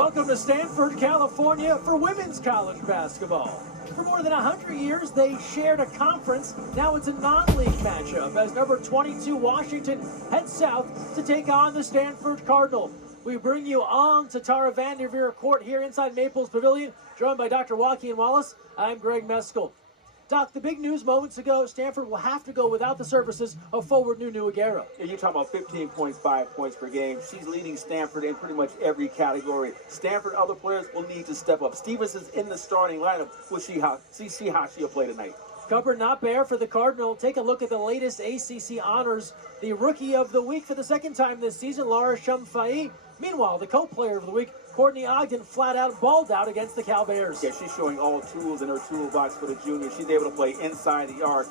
Welcome to Stanford, California for women's college basketball. For more than 100 years, they shared a conference. Now it's a non-league matchup as number 22 Washington heads south to take on the Stanford Cardinal. We bring you on to Tara Vanderveer Court here inside Maples Pavilion, joined by Dr. Joaquin Wallace. I'm Greg Meskel. Doc, the big news moments ago, Stanford will have to go without the services of forward Nunu Aguero. Yeah, you're talking about 15.5 points per game. She's leading Stanford in pretty much every category. Stanford, other players will need to step up. Stevenson's in the starting lineup. We'll see how she'll play tonight. Cupboard not bare for the Cardinal. Take a look at the latest ACC honors. The Rookie of the Week for the second time this season, Laura Shumfai. Meanwhile, the Co-Player of the Week, Courtney Ogden, flat out balled out against the Cal Bears. Yeah, she's showing all tools in her toolbox for the junior. She's able to play inside the arc,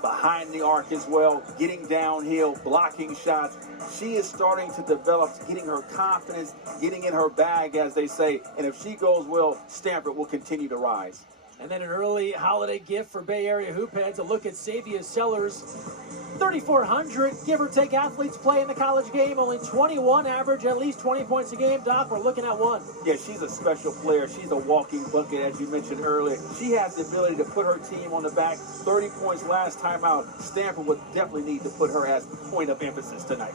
behind the arc as well, getting downhill, blocking shots. She is starting to develop, getting her confidence, getting in her bag, as they say. And if she goes well, Stanford will continue to rise. And then an early holiday gift for Bay Area hoopheads, a look at Savia Sellers. 3,400 give or take athletes play in the college game. Only 21 average at least 20 points a game. Doc, we're looking at one. Yeah, she's a special player. She's a walking bucket, as you mentioned earlier. She has the ability to put her team on the back. 30 points last time out. Stanford would definitely need to put her as point of emphasis tonight.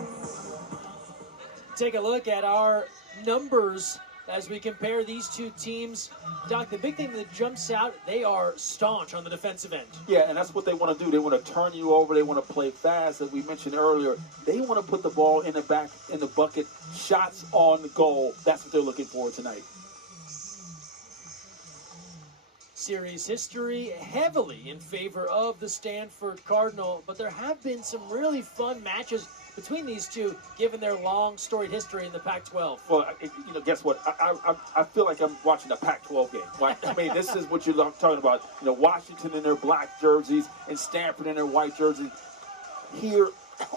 Take a look at our numbers as we compare these two teams. Doc, the big thing that jumps out, they are staunch on the defensive end. Yeah, and that's what they want to do. They want to turn you over. They want to play fast, as we mentioned earlier. They want to put the ball in the back, in the bucket, shots on goal. That's what they're looking for tonight. Series history heavily in favor of the Stanford Cardinal, but there have been some really fun matches between these two, given their long, storied history in the Pac-12. Well, guess what? I feel like I'm watching a Pac-12 game. Right? I mean, this is what you're talking about. Washington in their black jerseys and Stanford in their white jerseys. Here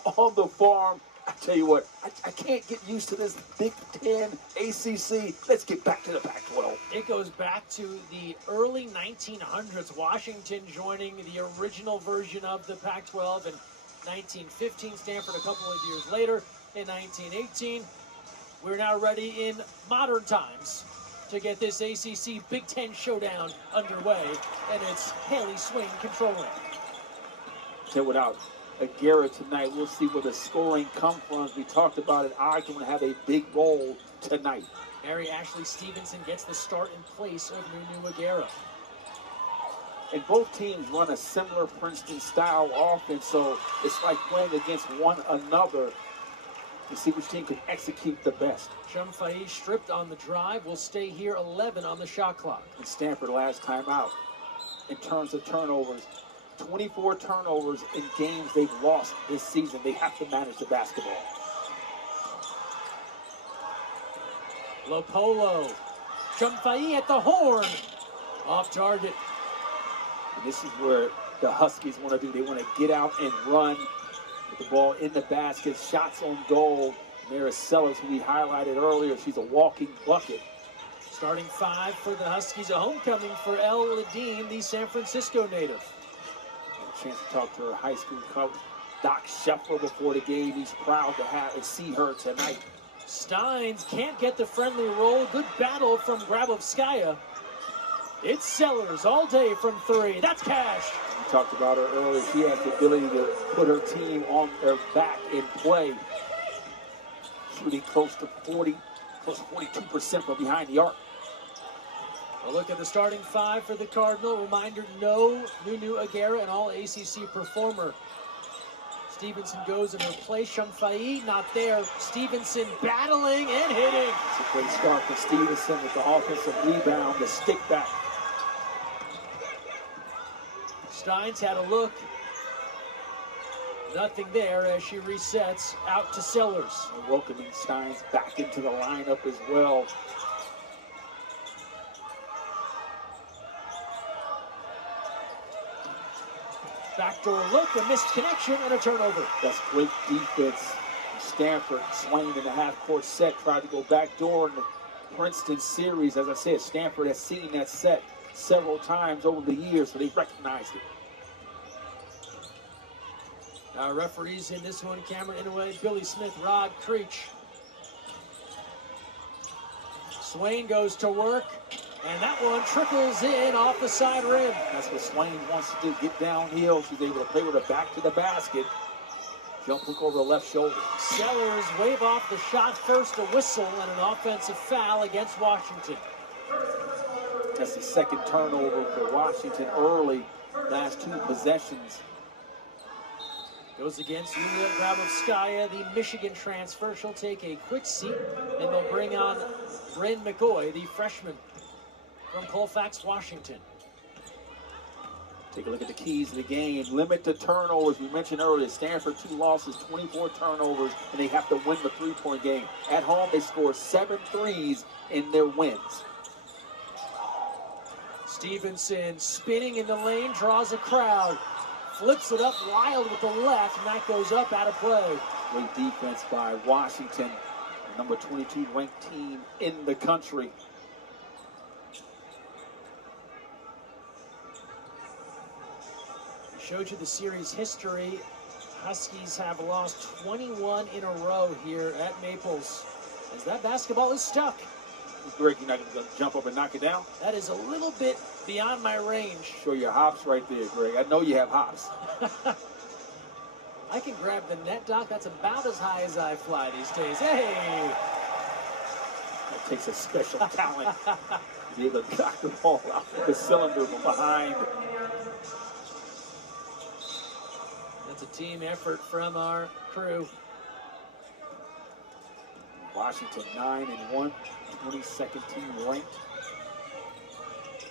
on the farm, I tell you what, I can't get used to this Big Ten, ACC. Let's get back to the Pac-12. It goes back to the early 1900s. Washington joining the original version of the Pac-12 and 1915, Stanford a couple of years later in 1918. We're now ready in modern times to get this ACC Big Ten showdown underway, and it's Haley Swing controlling. So without Aguero tonight, we'll see where the scoring comes from. We talked about it. Ogden will have a big role tonight. Mary Ashley Stevenson gets the start in place of Nunu Aguero. And both teams run a similar Princeton-style offense, so it's like playing against one another to see which team can execute the best. Shumfai stripped on the drive, will stay here 11 on the shot clock. And Stanford last time out in terms of turnovers. 24 turnovers in games they've lost this season. They have to manage the basketball. Lopolo. Shumfai at the horn. Off target. And this is where the Huskies want to do. They want to get out and run with the ball in the basket, shots on goal. Mary Sellers, who we highlighted earlier, she's a walking bucket. Starting five for the Huskies, a homecoming for El Ladine, the San Francisco native. A chance to talk to her high school coach, Doc Scheffler, before the game. He's proud to have and see her tonight. Steins can't get the friendly roll. Good battle from Grabovskaya. It's Sellers all day from three. That's cash. We talked about her earlier. She has the ability to put her team on their back and play. Shooting close to 42% from behind the arc. A look at the starting five for the Cardinal. Reminder, no Nunu Aguero, an all-ACC performer. Stevenson goes in her place. Shumfai not there. Stevenson battling and hitting. It's a great start for Stevenson with the offensive rebound, the stick back. Steins had a look. Nothing there as she resets out to Sellers. And welcoming Steins back into the lineup as well. Backdoor look, a missed connection, and a turnover. That's great defense. Stanford, Swain in the half-court set, tried to go backdoor in the Princeton series. As I said, Stanford has seen that set several times over the years, so they recognized it. Referees in this one, Cameron Inouye, Billy Smith, Rod Creech. Swain goes to work, and that one trickles in off the side rim. That's what Swain wants to do, get downhill. She's able to play with her back to the basket. Jump hook over the left shoulder. Sellers wave off the shot first, a whistle, and an offensive foul against Washington. That's the second turnover for Washington early, last two possessions. Goes against Yulia Grabovskaya, the Michigan transfer. She'll take a quick seat, and they'll bring on Bryn McGoy, the freshman from Colfax, Washington. Take a look at the keys of the game. Limit the turnovers. We mentioned earlier, Stanford 2 losses, 24 turnovers, and they have to win the three-point game. At home, they score 7 threes in their wins. Stevenson spinning in the lane, draws a crowd. Flips it up wild with the left, and that goes up out of play. Great defense by Washington, the number 22 ranked team in the country. Showed you the series history. Huskies have lost 21 in a row here at Maples, as that basketball is stuck. Greg, you're not going to jump up and knock it down? That is a little bit beyond my range. Show your hops right there, Greg. I know you have hops. I can grab the net, Doc. That's about as high as I fly these days. Hey! That takes a special talent to be able to knock the ball out the cylinder from behind. That's a team effort from our crew. Washington 9-1, 22nd team ranked.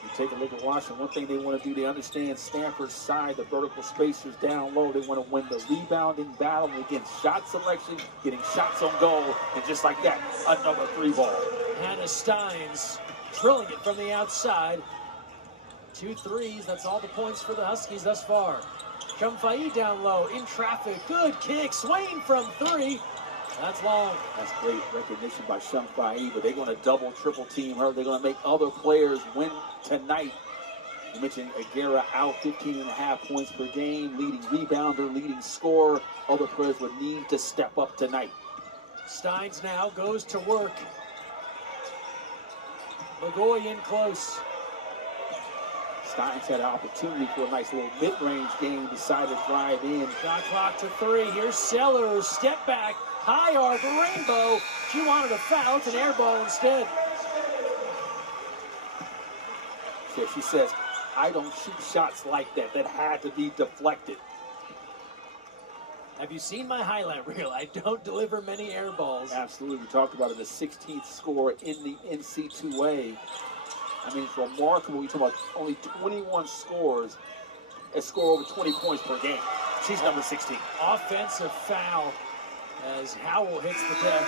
You take a look at Washington. One thing they want to do, they understand Stanford's side, the vertical spacers down low. They want to win the rebounding battle. And again, shot selection, getting shots on goal, and just like that, another 3 ball. Hannah Steins drilling it from the outside. 2 threes, that's all the points for the Huskies thus far. Shumfai down low, in traffic, good kick. Swain from 3. That's long. That's great recognition by Shumfai, but they're going to double, triple team her. They're going to make other players win tonight. You mentioned Aguera out 15.5 points per game, leading rebounder, leading scorer. Other players would need to step up tonight. Steins now goes to work. McGoy in close. Steins had an opportunity for a nice little mid-range game, decided to drive in. Shot clock to 3. Here's Sellers, step back. High arc, rainbow. She wanted a foul. It's an air ball instead. She says, I don't shoot shots like that. That had to be deflected. Have you seen my highlight reel? I don't deliver many air balls. Absolutely. We talked about it, the 16th score in the NC2A. I mean, it's remarkable. You talk about only 21 scores that score over 20 points per game. She's number 16. Offensive foul as Howell hits the deck.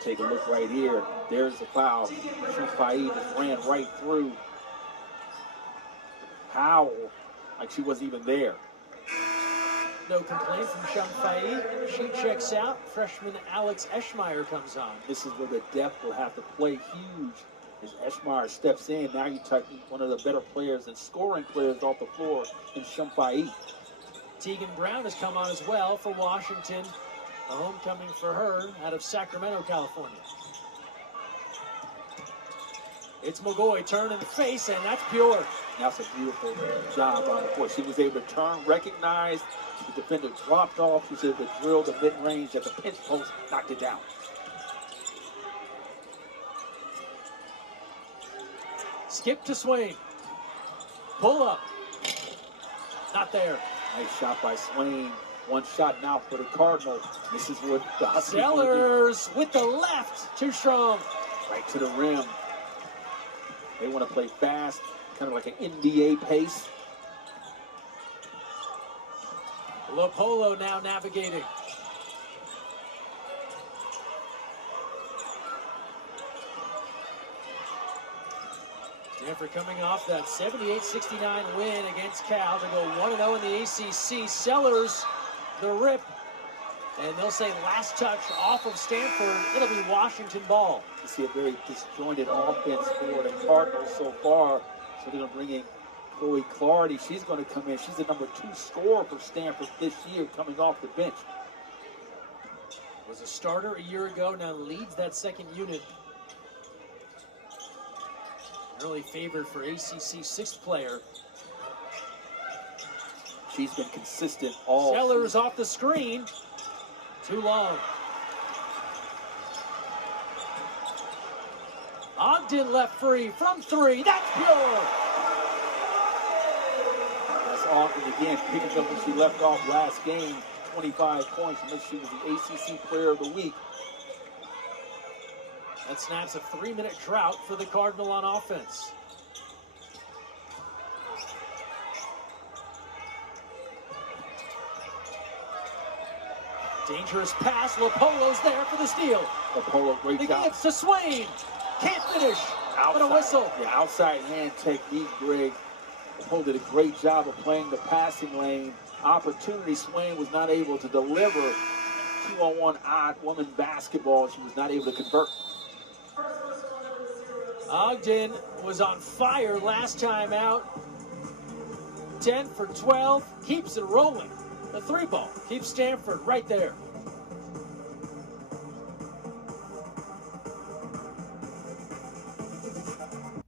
Take a look right here. There's the foul. Shumfai just ran right through Howell like she wasn't even there. No complaint from Shumfai. She checks out. Freshman Alex Eschmeyer comes on. This is where the depth will have to play huge as Eschmeyer steps in. Now you take one of the better players and scoring players off the floor in Shumfai. Tegan Brown has come on as well for Washington. A homecoming for her out of Sacramento, California. It's McGoy, turn and face, and that's pure. That's a beautiful job on the court. She was able to turn, recognize, the defender dropped off. She was able to drill the mid-range at the pinch post, knocked it down. Skip to Swain. Pull up. Not there. Nice shot by Swain. One shot now for the Cardinals. This is what the Huskies Sellers with the left. Too strong. Right to the rim. They want to play fast, kind of like an NBA pace. Lopolo now navigating. Stanford coming off that 78-69 win against Cal to go 1-0 in the ACC. Sellers, the rip. And they'll say last touch off of Stanford. It'll be Washington ball. You see a very disjointed offense for the Cardinals so far. So they're going to bring in Chloe Clardy. She's going to come in. She's the number 2 scorer for Stanford this year coming off the bench. Was a starter a year ago, now leads that second unit. Early favorite for ACC sixth player. She's been consistent all. Sellers off the screen. Too long. Ogden left free from three. That's pure. That's Ogden again, picking up where she left off last game. 25 points. And she was the ACC Player of the Week. That snaps a 3-minute drought for the Cardinal on offense. Dangerous pass. Lopolo's there for the steal. Lopolo, great He job. gets to Swain. Can't finish. But a whistle. Yeah, outside hand technique, Greg. Lopolo did a great job of playing the passing lane. Opportunity, Swain was not able to deliver. 2-on-1 odd woman basketball. She was not able to convert. Ogden was on fire last time out. 10 for 12. Keeps it rolling. The three ball keeps Stanford right there.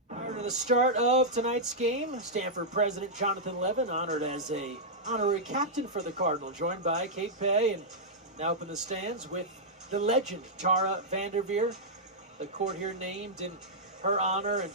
Prior to the start of tonight's game, Stanford President Jonathan Levin honored as a honorary captain for the Cardinal, joined by Kate Pay, and now up in the stands with the legend Tara Vanderveer. The court here named in her honor, and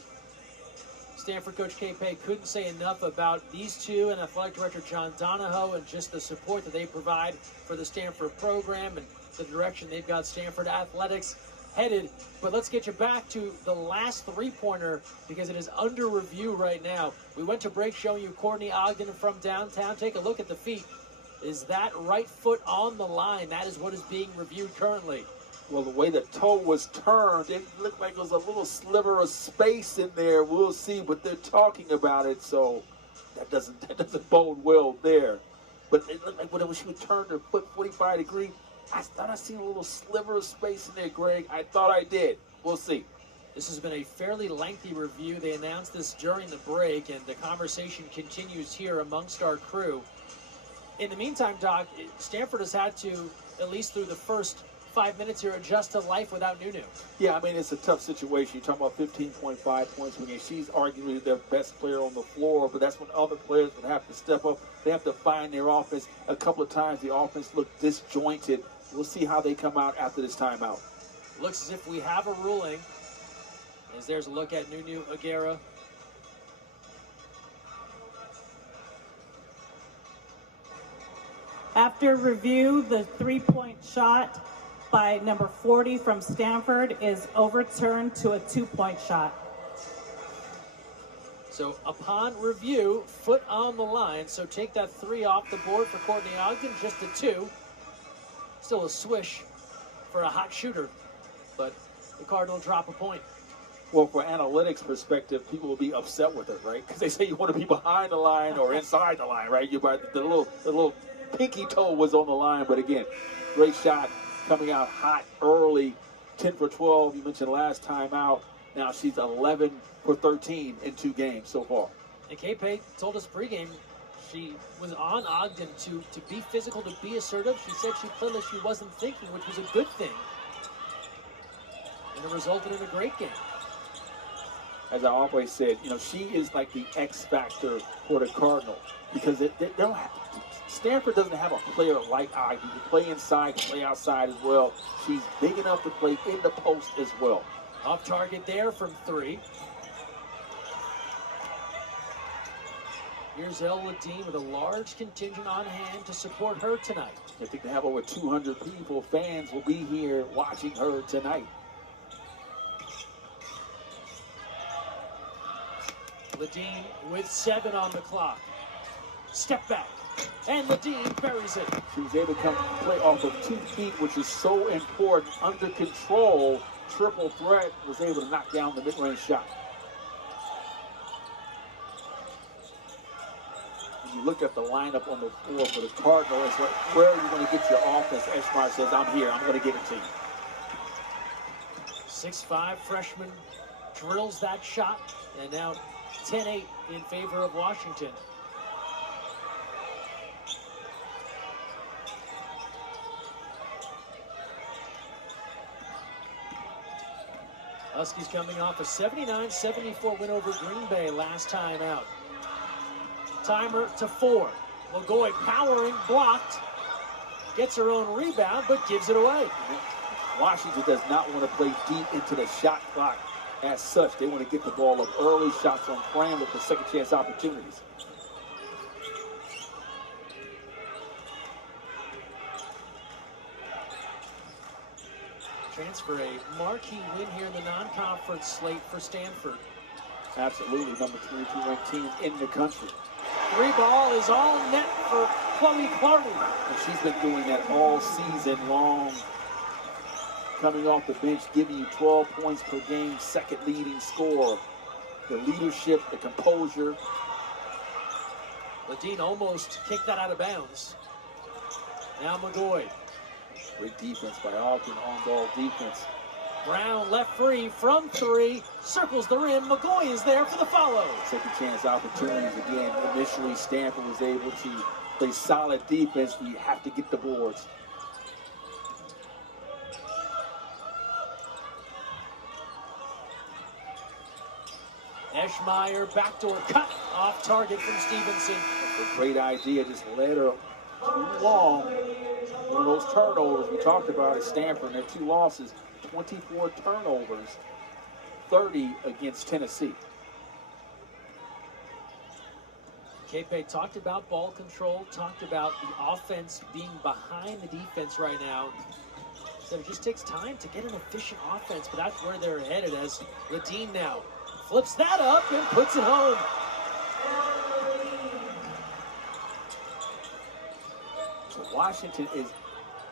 Stanford coach Kate Pay couldn't say enough about these two and athletic director John Donahoe and just the support that they provide for the Stanford program and the direction they've got Stanford athletics headed. But let's get you back to the last three-pointer because it is under review right now. We went to break showing you Courtney Ogden from downtown. Take a look at the feet. Is that right foot on the line? That is what is being reviewed currently. Well, the way the toe was turned, it looked like there was a little sliver of space in there. We'll see, but they're talking about it, so that doesn't bode well there. But it looked like when she would turn her foot 45 degrees, I thought I seen a little sliver of space in there, Greg. I thought I did. We'll see. This has been a fairly lengthy review. They announced this during the break, and the conversation continues here amongst our crew. In the meantime, Doc, Stanford has had to, at least through the first 5 minutes here, adjust to life without Nunu. Yeah, I mean, it's a tough situation. You're talking about 15.5 points per game. She's arguably their best player on the floor, but that's when other players would have to step up. They have to find their offense. A couple of times the offense looked disjointed. We'll see how they come out after this timeout. Looks as if we have a ruling, as there's a look at Nunu Aguera. After review, the three-point shot by number 40 from Stanford is overturned to a two-point shot. So upon review, foot on the line. So take that three off the board for Courtney Ogden, just a two. Still a swish for a hot shooter, but the Cardinal drop a point. Well, for analytics perspective, people will be upset with it, right? Because they say you want to be behind the line or inside the line, right? The little pinky toe was on the line, but again, great shot coming out hot early. 10 for 12. You mentioned last time out. Now she's 11 for 13 in 2 games so far. And K-Pay told us pregame she was on Ogden to be physical, to be assertive. She said she played like she wasn't thinking, which was a good thing. And it resulted in a great game. As I always said, she is like the X factor for the Cardinal because they don't have. Stanford doesn't have a player like Ogden. You play inside, play outside as well. She's big enough to play in the post as well. Off target there from 3. Here's El Ladine with a large contingent on hand to support her tonight. I think they have over 200 people, fans will be here watching her tonight. Ladine with 7 on the clock. Step back, and Ladine buries it. She was able to play off of 2 feet, which is so important. Under control, triple threat, was able to knock down the mid-range shot. When you look at the lineup on the floor for the Cardinal, it's like, where are you going to get your offense? Eshmar says, I'm here, I'm going to give it to you. 6'5" freshman drills that shot, and now 10-8 in favor of Washington. Huskies coming off a 79-74 win over Green Bay last time out. Timer to 4. Lagoy powering, blocked. Gets her own rebound, but gives it away. Washington does not want to play deep into the shot clock as such. They want to get the ball up early, shots on frame with the second chance opportunities. Transfer a marquee win here in the non-conference slate for Stanford. Absolutely, number 22 ranked team in the country. 3 ball is all net for Chloe Clardy. And she's been doing that all season long. Coming off the bench, giving you 12 points per game, second leading scorer. The leadership, the composure. Ladine almost kicked that out of bounds. Now McGoy. Great defense by Ogden, on-ball defense. Brown left free from 3, circles the rim. McGoy is there for the follow. Second chance opportunities again. Initially, Stanford was able to play solid defense, but you have to get the boards. Eschmeyer, backdoor cut off target from Stevenson. That's a great idea, just led her too long. One of those turnovers we talked about at Stanford, their 2 losses, 24 turnovers, 30 against Tennessee. Kepe talked about ball control, talked about the offense being behind the defense right now. Said it just takes time to get an efficient offense, but that's where they're headed as Ladine now flips that up and puts it home. So Washington is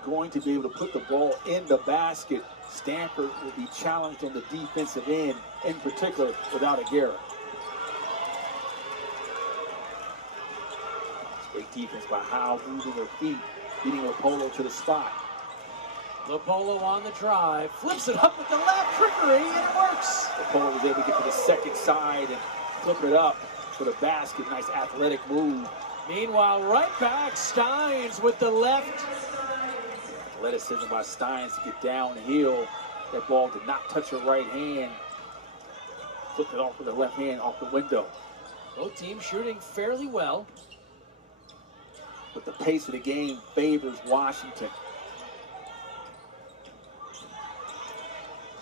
going to be able to put the ball in the basket. Stanford will be challenged on the defensive end, in particular without a Garrett. Great defense by Howe, moving her feet, beating Lopolo to the spot. Lopolo on the drive, flips it up with the left, trickery, and it works. Lopolo was able to get to the second side and flip it up for the basket. Nice athletic move. Meanwhile, right back, Steins with the left. Athleticism by Steins to get downhill. That ball did not touch her right hand. Flipped it off with the left hand off the window. Both teams shooting fairly well. But the pace of the game favors Washington.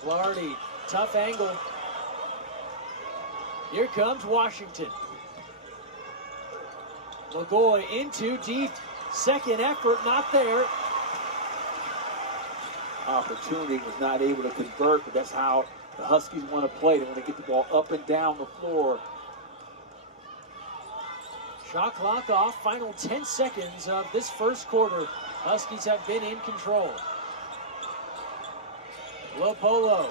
Clardy, tough angle. Here comes Washington. Lagoy into deep. Second effort, not there. Opportunity, was not able to convert, but that's how the Huskies want to play. They want to get the ball up and down the floor. Shot clock off, final 10 seconds of this first quarter. Huskies have been in control. Lopolo,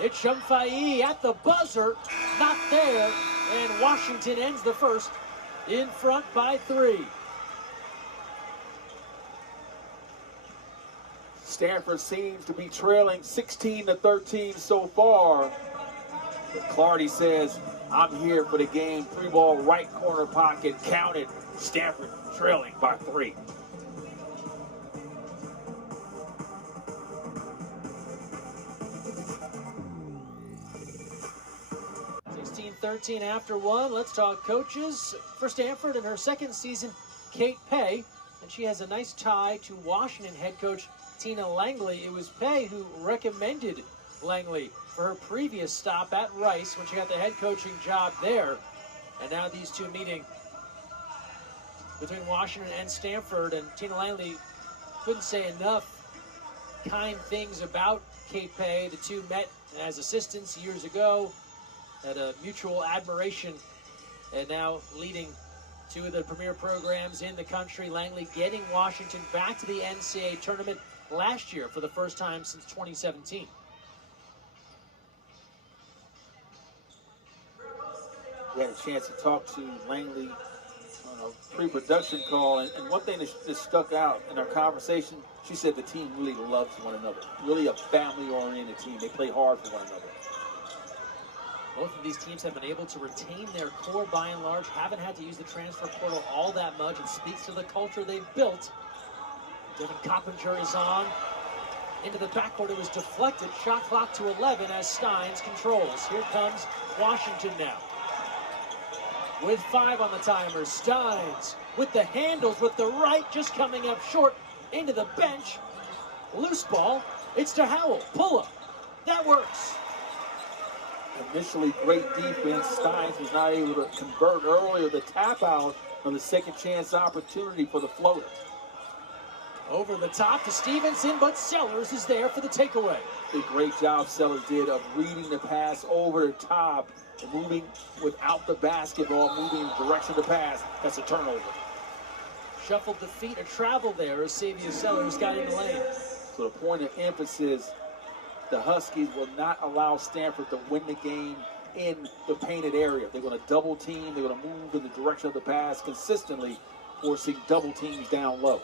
it's Shumfai at the buzzer, not there, and Washington ends the first in front by 3. Stanford seems to be trailing 16-13 so far. But Clardy says, I'm here for the game. 3 ball right corner pocket, counted. Stanford trailing by 3. (16-13) after 1. Let's talk coaches for Stanford in her second season, Kate Pay, and she has a nice tie to Washington head coach Tina Langley. It was Pay who recommended Langley for her previous stop at Rice when she got the head coaching job there. And now these two meeting between Washington and Stanford, and Tina Langley couldn't say enough kind things about Kate Pay. The two met as assistants years ago, had a mutual admiration, and now leading 2 of the premier programs in the country. Langley getting Washington back to the NCAA tournament last year for the first time since 2017. We had a chance to talk to Langley on a pre-production call, and one thing that stuck out in our conversation, she said the team really loves one another. Really a family-oriented team. They play hard for one another. Both of these teams have been able to retain their core by and large, haven't had to use the transfer portal all that much. It speaks to the culture they've built. Devin Coppinger is on. Into the backcourt, it was deflected. Shot clock to 11 as Steins controls. Here comes Washington now. With 5 on the timer, Steins with the handles with the right, just coming up short into the bench. Loose ball. It's to Howell. Pull up. That works. Initially, great defense. Steins was not able to convert earlier. The tap out on the second chance opportunity for the floater. Over the top to Stevenson, but Sellers is there for the takeaway. A great job Sellers did of reading the pass over the top and moving without the basketball, moving in the direction of the pass. That's a turnover. Shuffled the feet, a travel there as Xavier Sellers got in the lane. So the point of emphasis, the Huskies will not allow Stanford to win the game in the painted area. They're going to double team. They're going to move in the direction of the pass consistently, forcing double teams down low.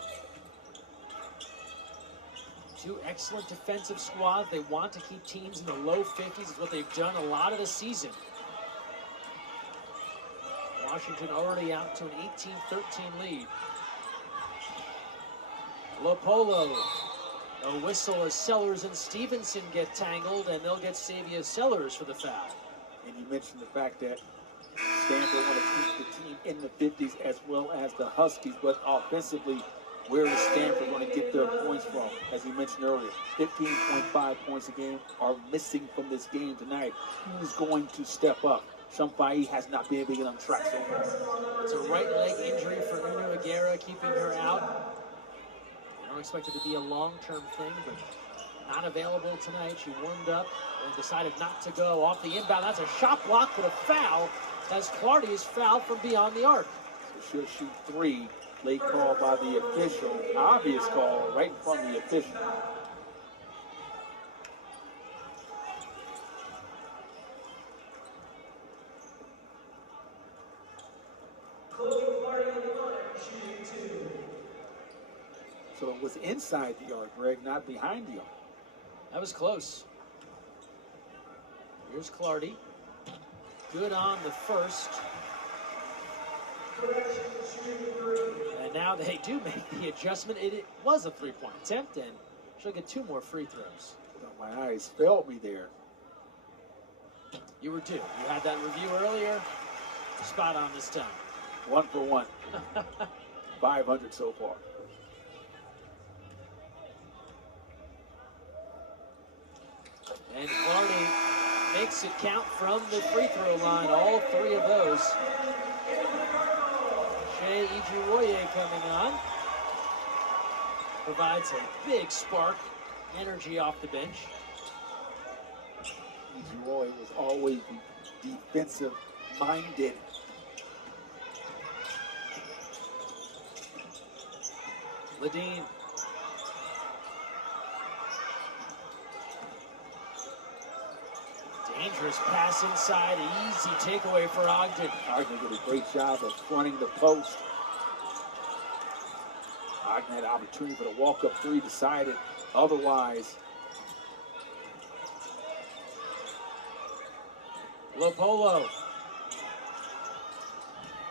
Two excellent defensive squads. They want to keep teams in the low 50s. It's what they've done a lot of the season. Washington already out to an 18-13 lead. Lopolo. A whistle as Sellers and Stevenson get tangled, and they'll get Xavier Sellers for the foul. And you mentioned the fact that Stanford want to keep the team in the 50s as well as the Huskies, but offensively, where is Stanford going to get their points from? As you mentioned earlier, 15.5 points a game are missing from this game tonight. Who's going to step up? Shumfai has not been able to get on track so far. It's a right leg injury for Una Aguera, keeping her out. I don't expect it to be a long-term thing, but not available tonight. She warmed up and decided not to go off the inbound. That's a shot block, but a foul as Clardy is fouled from beyond the arc. So she'll shoot 3. Late call by the official. Obvious call right in front of the official. So it was inside the arc, Greg, not behind the arc. That was close. Here's Clardy. Good on the first. And now they do make the adjustment. It was a three-point attempt, and she'll get 2 more free throws. Oh, my eyes failed me there. You were due. You had that review earlier. Spot on this time. 1 for 1. 500 so far. And Clardy makes it count from the free throw line. All 3 of those. Shea Ijiwoye coming on. Provides a big spark. Energy off the bench. Ijiwoye was always defensive-minded. Ledeen. Dangerous pass inside, easy takeaway for Ogden. Ogden did a great job of fronting the post. Ogden had an opportunity for the walk-up 3, decided otherwise. Lopolo.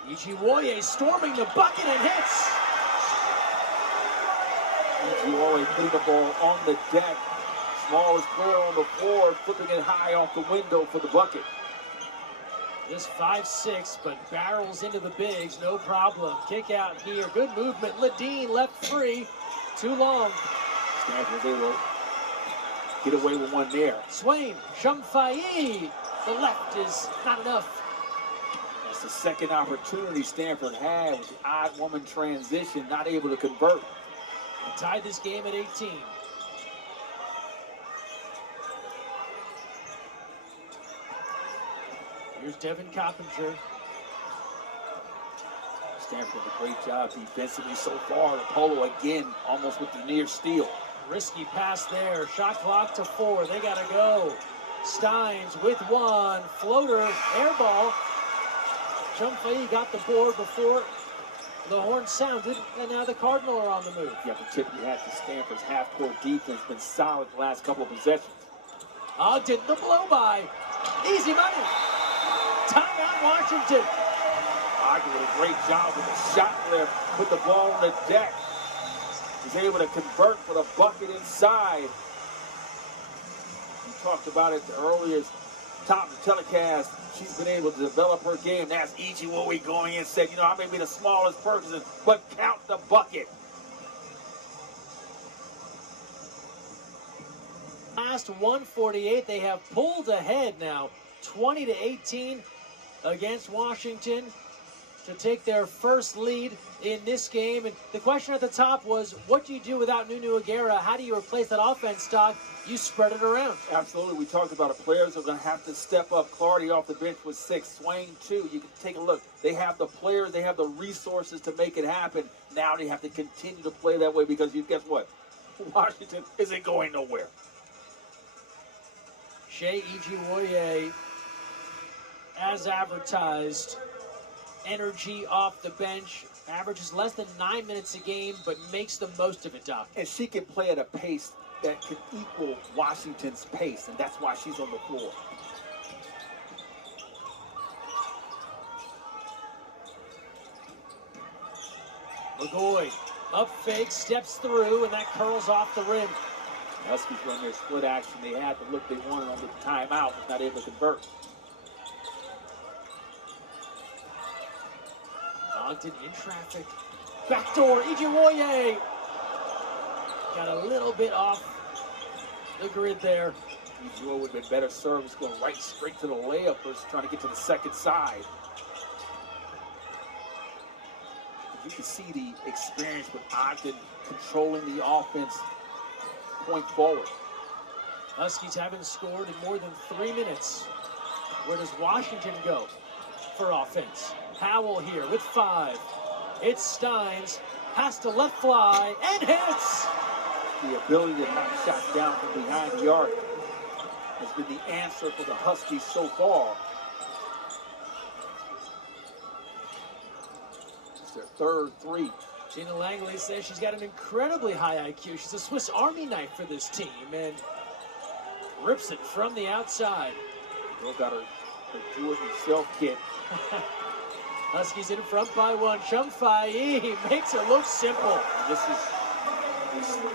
Ijiwoye storming the bucket and hits. Ijiwoye putting the ball on the deck. Smallest player on the floor, flipping it high off the window for the bucket. This 5'6", but barrels into the bigs, no problem. Kick out here, good movement. Ledeen left free, too long. Stanford, they will get away with one there. Swain, Shumfai, the left is not enough. That's the second opportunity Stanford had with the odd woman transition, not able to convert. And tied this game at 18. Here's Devin Coppinger. Stanford did a great job defensively so far. Polo again, almost with the near steal. Risky pass there. Shot clock to 4. They gotta go. Steins with 1. Floater, air ball. Shumfai got the board before the horn sounded, and now the Cardinal are on the move. Yeah, but tip you had to Stanford's half-court defense been solid the last couple of possessions. Ogden, the blow-by. Easy money. Timeout, Washington. Ogden did a great job with the shot there. Put the ball on the deck. He's able to convert with a bucket inside. talked about it earlier, top of the telecast. She's been able to develop her game. That's Ichiwoe going in, said, I may be the smallest person, but count the bucket. Last 148, they have pulled ahead now, 20-18 against Washington to take their first lead in this game. And the question at the top was, what do you do without Nunu Aguera? How do you replace that offense, Doc? You spread it around. Absolutely. We talked about it. Players are going to have to step up. Clardy off the bench with 6. Swain 2. You can take a look. They have the players. They have the resources to make it happen. Now they have to continue to play that way because guess what? Washington isn't going nowhere. Shea Ijiwoye, as advertised, energy off the bench, averages less than 9 minutes a game, but makes the most of it, Doc. And she can play at a pace that could equal Washington's pace, and that's why she's on the floor. McGoy, up fake, steps through, and that curls off the rim. Huskies run their split action. They had the look they wanted on the timeout, was not able to convert. Ogden in traffic. Backdoor, Ijiwoye. Got a little bit off the grid there. Ijiwoye would have been better service, going right straight to the layup versus trying to get to the second side. You can see the experience with Ogden controlling the offense point forward. Huskies haven't scored in more than 3 minutes. Where does Washington go for offense? Howell here with 5. It's Steins, has to let fly, and hits! The ability to knock shots down from behind the arc has been the answer for the Huskies so far. It's their third 3. Gina Langley says she's got an incredibly high IQ. She's a Swiss Army knife for this team and rips it from the outside. Girl got her Jordan self kit. Huskies in front by 1. Shumfai makes it look simple. This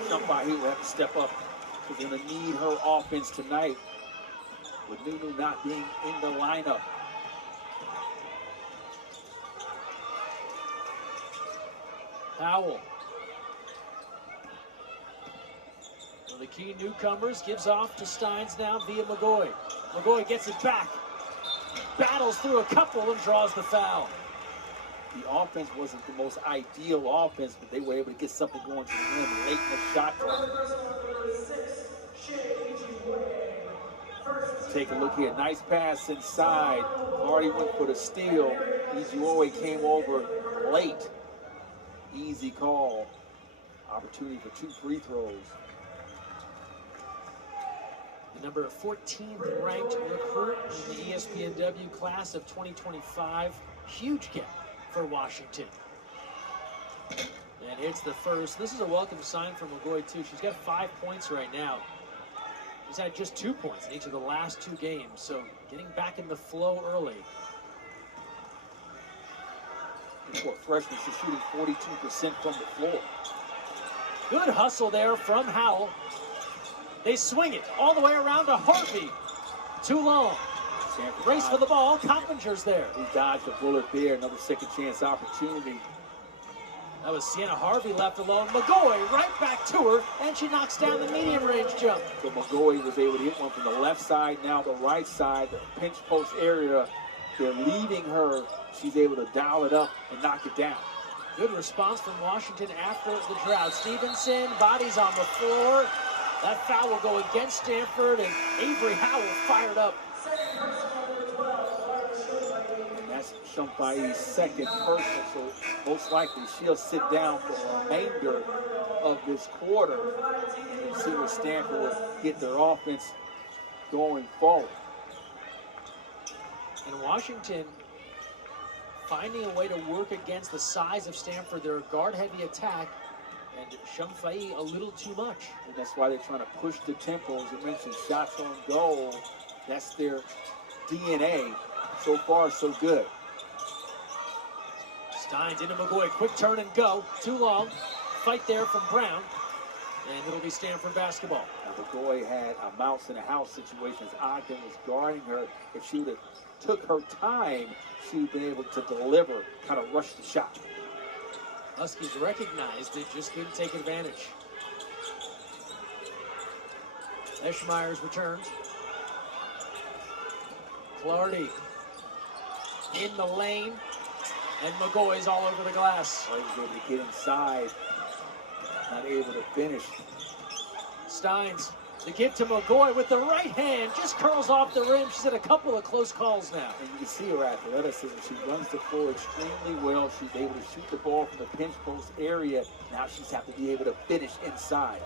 Shumfai will have to step up because they're going to need her offense tonight with Nunu not being in the lineup. Howell. One of the key newcomers gives off to Steins now via McGoy. McGoy gets it back. Battles through a couple and draws the foul. The offense wasn't the most ideal offense, but they were able to get something going to the rim late in the shot clock. Take a look here. Nice pass inside. Already went for the steal. Ijiwoe came over late. Easy call. Opportunity for 2 free throws. The number 14th ranked recruit in the ESPNW class of 2025. Huge gap for Washington. And hits the first. This is a welcome sign for McGoy, too. She's got 5 points right now. She's had just 2 points in each of the last 2 games, so getting back in the flow early. For freshman, she's shooting 42% from the floor. Good hustle there from Howell. They swing it all the way around to Harvey. Too long. Race for the ball. Coppinger's there. He dodged a bullet there. Another second chance opportunity. That was Sienna Harvey left alone. McGoy right back to her, and she knocks down the medium range jump. So McGoy was able to hit one from the left side, now the right side, the pinch post area. They're leaving her. She's able to dial it up and knock it down. Good response from Washington after the drought. Stevenson, bodies on the floor. That foul will go against Stanford, and Avery Howell fired up. And that's Shumfai's second personal, so most likely she'll sit down for the remainder of this quarter and see where Stanford will get their offense going forward. And Washington finding a way to work against the size of Stanford. They're a guard-heavy attack, and Shumfai a little too much. And that's why they're trying to push the tempo. As you mentioned, shots on goal. That's their DNA. So far, so good. Steins into McGoy. Quick turn and go. Too long. Fight there from Brown. And it'll be Stanford basketball. Now, McGoy had a mouse in a house situation as Ogden was guarding her. If she would have took her time, she would have been able to deliver, kind of rush the shot. Huskies recognized they just couldn't take advantage. Eschmeyer's returns. Clardy in the lane, and McGoy's all over the glass. Well, he was able to get inside, not able to finish. Steins, the give to McGoy with the right hand, just curls off the rim. She's had a couple of close calls now. And you can see her athleticism. She runs the floor extremely well. She's able to shoot the ball from the pinch post area. Now she's have to be able to finish inside.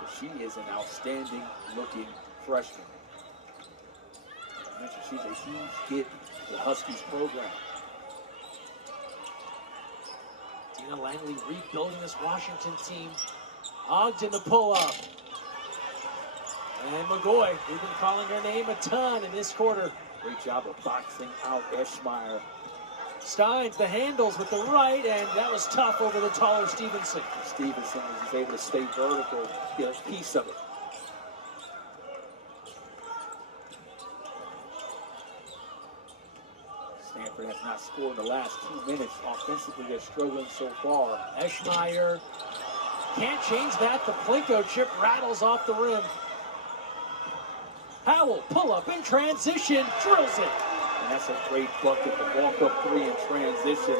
But she is an outstanding looking freshman. I mentioned she's a huge hit to the Huskies program. Dina Langley rebuilding this Washington team. Ogden the pull-up. And McGoy, we've been calling her name a ton in this quarter. Great job of boxing out Eschmeyer. Steins, the handles with the right, and that was tough over the taller Stevenson. Stevenson was able to stay vertical, get a piece of it. Stanford has not scored in the last 2 minutes. Offensively, they're struggling so far. Eschmeyer can't change that. The Plinko chip rattles off the rim. Howell, pull up in transition, drills it. And that's a great bucket, the walk-up three in transition.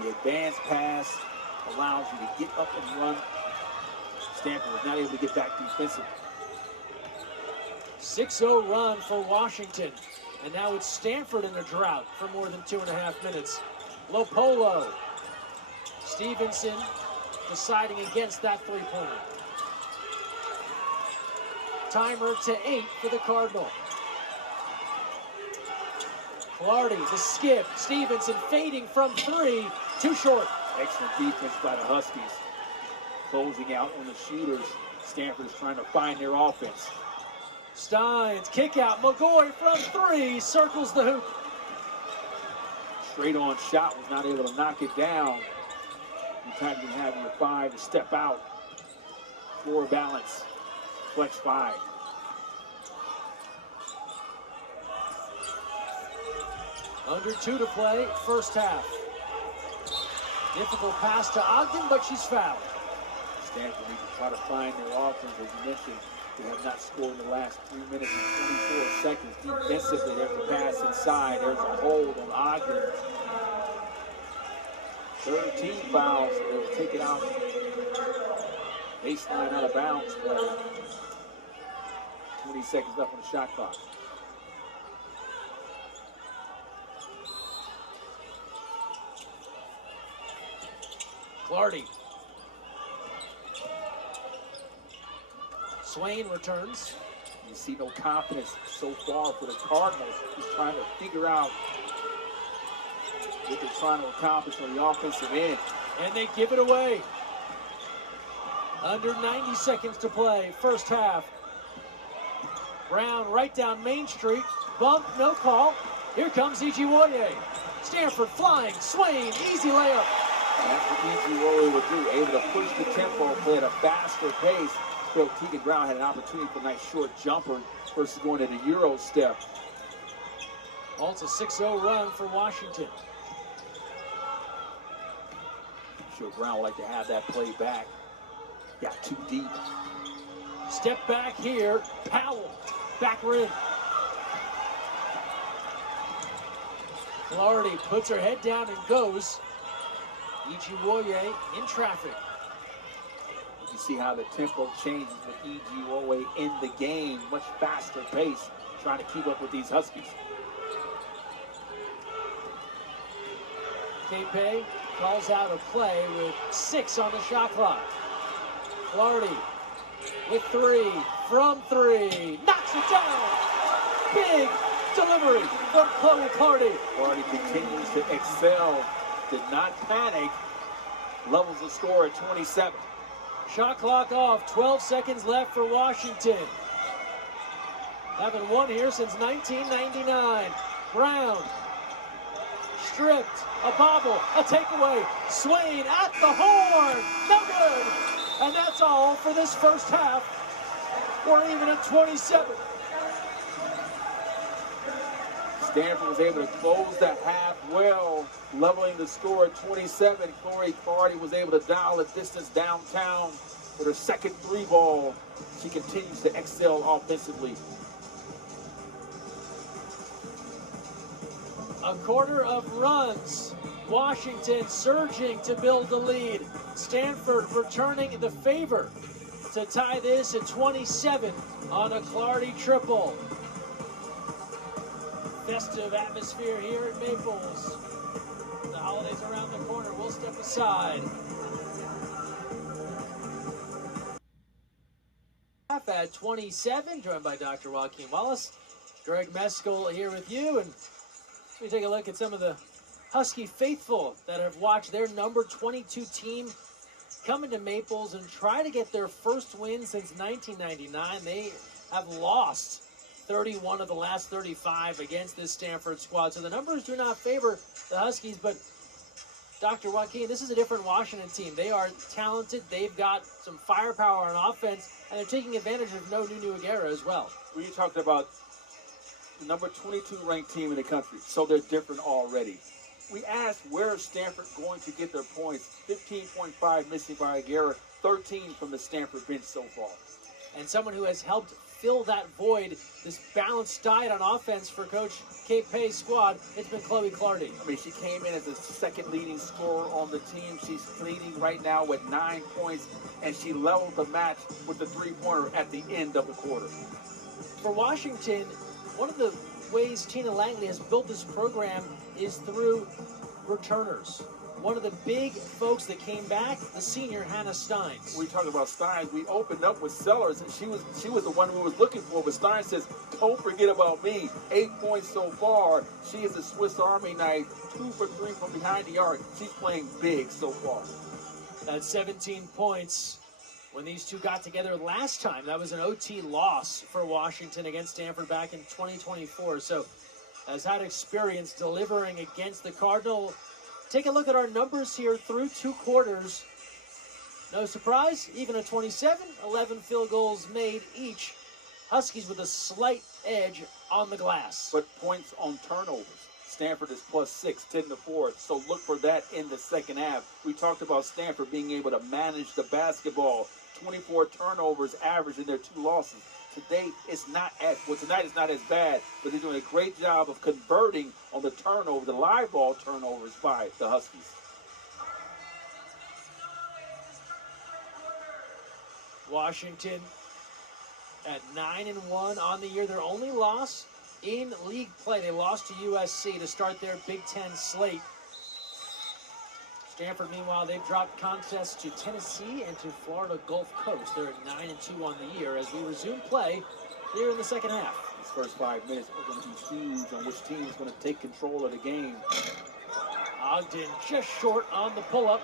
The advanced pass allows you to get up and run. Stanford was not able to get back defensively. 6-0 run for Washington. And now it's Stanford in a drought for more than 2.5 minutes. Lopolo. Stevenson deciding against that three-pointer. Timer to 8 for the Cardinal. Clardy, the skip. Stevenson fading from 3. Too short. Excellent defense by the Huskies. Closing out on the shooters. Stanford is trying to find their offense. Steins, kick out. McGoy from 3. Circles the hoop. Straight on shot, was not able to knock it down. Anytime you have your 5 to step out. Floor balance. Flex 5. Under 2 to play, first half. Difficult pass to Ogden, but she's fouled. Stanford needs to try to find their offense. As you mentioned, they have not scored in the last 3 minutes and 24 seconds. Defensively, there's a pass inside. There's a hold on Ogden. 13 fouls. They will take it out. Baseline out of bounds. 20 seconds left on the shot clock. Clardy. Swain returns. You see no confidence so far for the Cardinals. He's trying to figure out what they're trying to accomplish on the offensive end. And they give it away. Under 90 seconds to play, first half. Brown right down Main Street. Bump, no call. Here comes Ijiwoye. Stanford flying. Swain, easy layup. And that's what Ijiwoye would do. Able to push the tempo, play at a faster pace. Well, Keegan Brown had an opportunity for a nice short jumper versus going to the Euro step. Also 6-0 run for Washington. I'm sure Brown would like to have that play back. Got too deep. Step back here. Powell, back rim. Clardy puts her head down and goes. Ijiwoye in traffic. You see how the tempo changes with Ijiwoye in the game. Much faster pace, trying to keep up with these Huskies. Kepe calls out a play with 6 on the shot clock. Clardy with 3, from 3, knocks it down. Big delivery from Chloe Clardy. Clardy continues to excel, did not panic, levels the score at 27. Shot clock off, 12 seconds left for Washington. Haven't won here since 1999. Brown stripped, a bobble, a takeaway. Swain at the horn, no good. And that's all for this first half. We're even at 27. Stanford was able to close the half well, leveling the score at 27. Chloe Clardy was able to dial the distance downtown with her second three ball. She continues to excel offensively. A quarter of runs. Washington surging to build the lead. Stanford returning the favor to tie this at 27 on a Clardy triple. Festive atmosphere here at Maples. The holidays around the corner. We'll step aside. Half at 27, joined by Dr. Joaquin Wallace. Greg Meskel here with you. And we take a look at some of the Husky faithful that have watched their number 22 team come into Maples and try to get their first win since 1999. They have lost 31 of the last 35 against this Stanford squad. So the numbers do not favor the Huskies, but Dr. Joaquin, this is a different Washington team. They are talented. They've got some firepower on offense, and they're taking advantage of no Nunu Aguera as well. We talked about the number 22 ranked team in the country, so they're different already. We asked, where is Stanford going to get their points? 15.5 missing by Aguera, 13 from the Stanford bench so far. And someone who has helped fill that void, this balanced diet on offense for Coach Kate Pay's squad, it's been Chloe Clardy. I mean, she came in as the second leading scorer on the team. She's leading right now with 9 points, and she leveled the match with the three-pointer at the end of the quarter. For Washington, one of the ways Tina Langley has built this program is through returners. One of the big folks that came back, the senior Hannah Steins. We talked about Steins. We opened up with Sellers, and she was the one we was looking for. But Steins says, "Don't forget about me." 8 points so far. She is a Swiss Army knife. 2 for 3 from behind the arc. She's playing big so far. That's 17 points. When these two got together last time, that was an OT loss for Washington against Stanford back in 2024. So, has had experience delivering against the Cardinal. Take a look at our numbers here through 2 quarters. No surprise, even at 27, 11 field goals made each. Huskies with a slight edge on the glass. But points on turnovers. Stanford is +6, 10-4. So look for that in the second half. We talked about Stanford being able to manage the basketball. 24 turnovers average in their 2 losses. Today, tonight is not as bad, but they're doing a great job of converting on the turnover, the live ball turnovers by the Huskies. Washington at 9-1 on the year. Their only loss in league play. They lost to USC to start their Big Ten slate. Stanford, meanwhile, they've dropped contests to Tennessee and to Florida Gulf Coast. They're at 9-2 on the year as we resume play here in the second half. These first 5 minutes are going to be huge on which team is going to take control of the game. Ogden just short on the pull-up.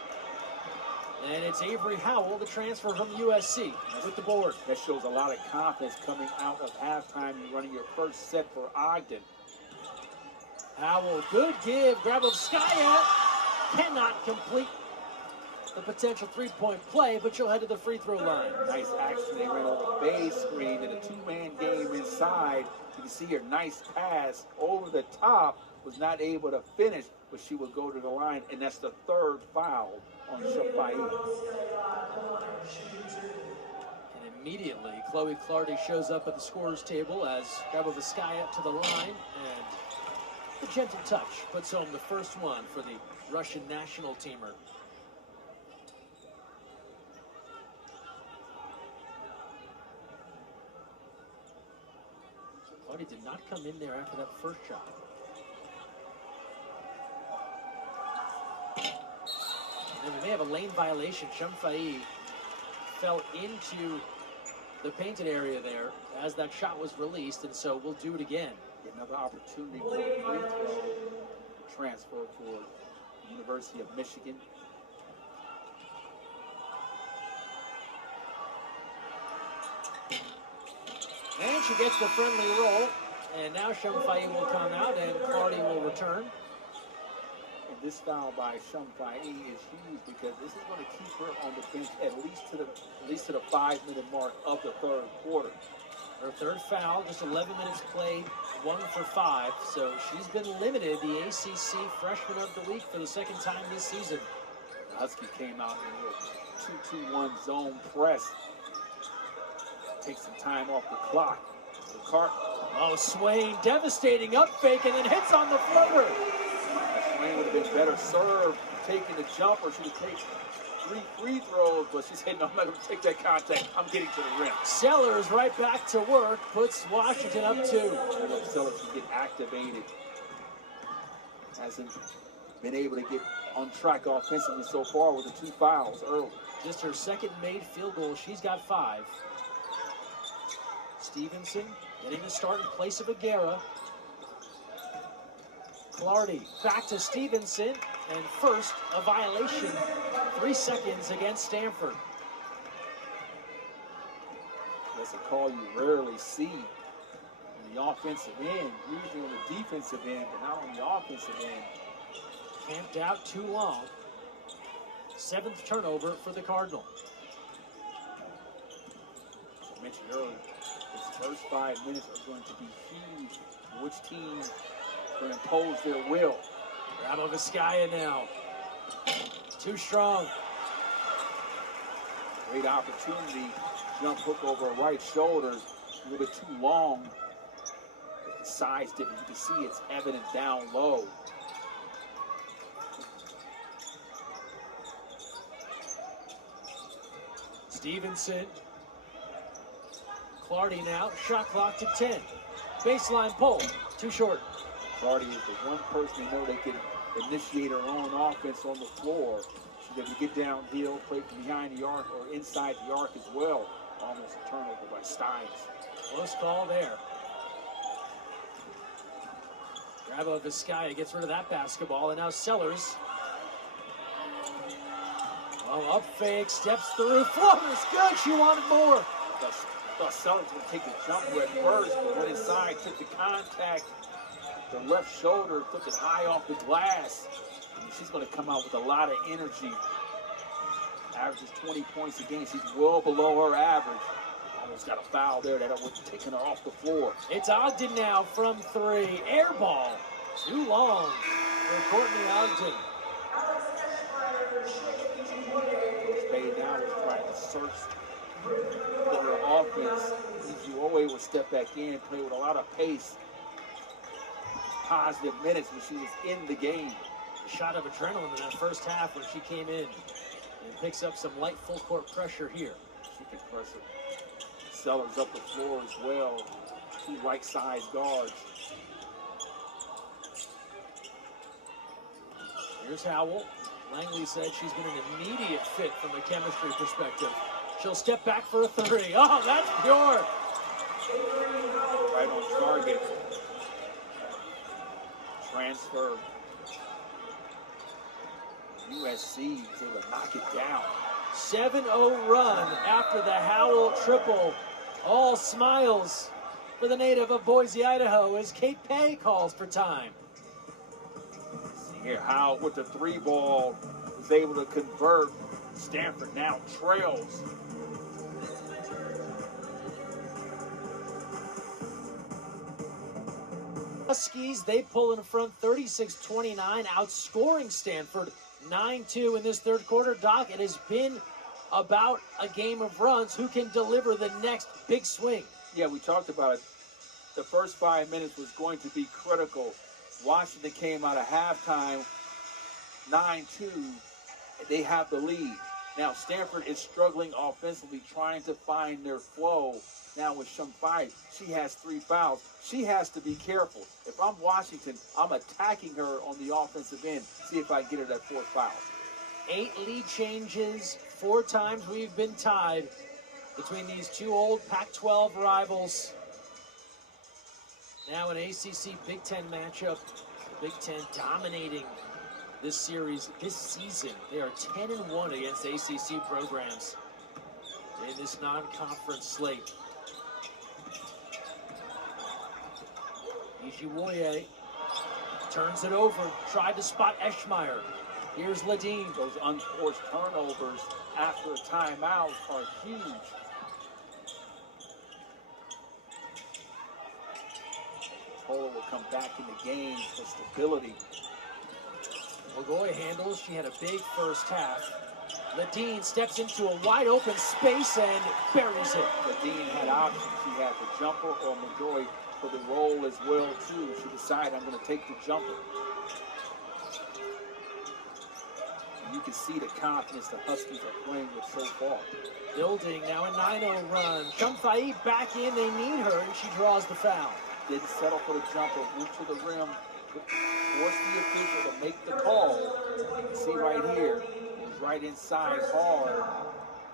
And it's Avery Howell, the transfer from USC, with the board. That shows a lot of confidence coming out of halftime and running your first set for Ogden. Howell, good give. Grabovskaya cannot complete the potential three-point play, but she'll head to the free throw line. Nice action. They ran over the base screen in a 2-man game inside. You can see her nice pass over the top. Was not able to finish, but she will go to the line, and that's the 3rd foul on Shafai. And immediately, Chloe Clardy shows up at the scorer's table as Grabovskaya to the line, and the gentle touch puts home the first one for the Russian national teamer. Clardy did not come in there after that first shot. And we may have a lane violation. Shumfai fell into the painted area there as that shot was released, and so we'll do it again. Another opportunity for a free throw transfer for the University of Michigan. And she gets the friendly roll, and now Shumfai will come out and Clardy will return. this foul by Shumpai is huge because this is going to keep her on the bench at least to the 5-minute mark of the third quarter. Her third foul, just 11 minutes played, 1 for 5. So she's been limited, the ACC Freshman of the Week, for the second time this season. The Husky came out in a 2-2-1 zone press. Take some time off the clock. Oh, Swain, devastating up fake, and then hits on the floater. Swain would have been better served taking the jumper. She would take 3 free throws, but she said, no, I'm not going to take that contact. I'm getting to the rim. Sellers right back to work, puts Washington up 2. Sellers can get activated. Hasn't been able to get on track offensively so far with the 2 fouls early. Just her second made field goal. She's got 5. Stevenson getting the start in place of Aguera. Clardy back to Stevenson, and first a violation. 3 seconds against Stanford. That's a call you rarely see on the offensive end, usually on the defensive end, but not on the offensive end. Camped out too long. 7th turnover for the Cardinal. As I mentioned earlier, this first 5 minutes are going to be huge. Which team will impose their will? Bravo Vizcaya now. Too strong. Great opportunity. Jump hook over a right shoulder. A little bit too long. The size difference. You can see it's evident down low. Stevenson. Clardy now. Shot clock to 10. Baseline pull. Too short. Clardy is the one person they know they can initiate her own offense on the floor. She's able to get downhill, play from behind the arc or inside the arc as well. Almost a turnover by Steins. Close call there. Bravo Vizcaya gets rid of that basketball, and now Sellers. Oh, up fake, steps through, floater's good, she wanted more. I thought Sellers was going to take the jumper at first, but went inside, took the contact. The left shoulder took it high off the glass. And she's going to come out with a lot of energy. Averages 20 points a game. She's well below her average. Almost got a foul there that would have taken her off the floor. It's Ogden now from 3. Air ball. Too long for Courtney Ogden. Spade now is trying to search for her offense. UOA will step back in, play with a lot of pace. Positive minutes when she was in the game. A shot of adrenaline in that first half when she came in and picks up some light full court pressure here. She can press her. Sellers up the floor as well. 2 right-sized guards. Here's Howell. Langley said she's been an immediate fit from a chemistry perspective. She'll step back for a 3. Oh, that's pure. Right on target. Transfer. USC is able to knock it down. 7-0 run after the Howell triple. All smiles for the native of Boise, Idaho, as Kate Pay calls for time. See here, Howell with the 3 ball was able to convert. Stanford now trails. Huskies, they pull in front 36-29, outscoring Stanford 9-2 in this third quarter. Doc, it has been about a game of runs. Who can deliver the next big swing? Yeah, we talked about it. The first 5 minutes was going to be critical. Washington came out of halftime 9-2. They have the lead. Now, Stanford is struggling offensively, trying to find their flow. Now with Shumpai, she has 3 fouls. She has to be careful. If I'm Washington, I'm attacking her on the offensive end. See if I can get her that 4th foul. 8 lead changes, 4 times we've been tied between these 2 old Pac-12 rivals. Now an ACC Big Ten matchup. Big Ten dominating this series this season. They are 10-1 against ACC programs in this non-conference slate. Ijiwoye Turns it over, tried to spot Eschmeyer. Here's Ledeen. Those unforced turnovers after a timeout are huge. Polo will come back in the game for stability. Lagoy handles. She had a big first half. Ledeen steps into a wide open space and buries it. Ledeen had options. She had the jumper or Lagoy for the roll as well too. She decided, I'm going to take the jumper. And you can see the confidence the Huskies are playing with so far. Building now a 9-0 run. Shumfai back in. They need her, and she draws the foul. Didn't settle for the jumper. Went to the rim. Forced the official to make the call. You can see right here. It was right inside hard.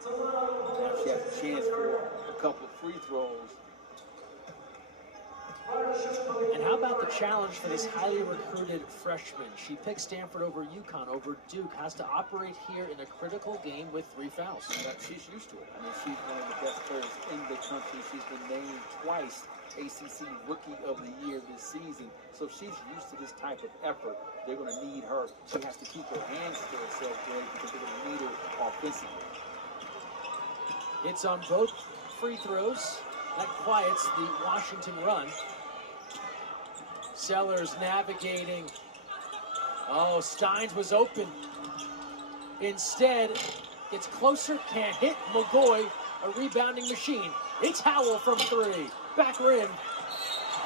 Now she has a chance for a couple of free throws. And how about the challenge for this highly recruited freshman? She picked Stanford over UConn, over Duke, has to operate here in a critical game with 3 fouls. She's used to it. I mean, she's one of the best players in the country. She's been named twice ACC Rookie of the Year this season. So she's used to this type of effort. They're going to need her. She has to keep her hands to herself, Greg, because they're going to need her offensively. It's on both free throws. That quiets the Washington run. Sellers navigating. Oh, Steins was open. Instead, gets closer, can't hit. Lagoy, a rebounding machine. It's Howell from 3. Back rim.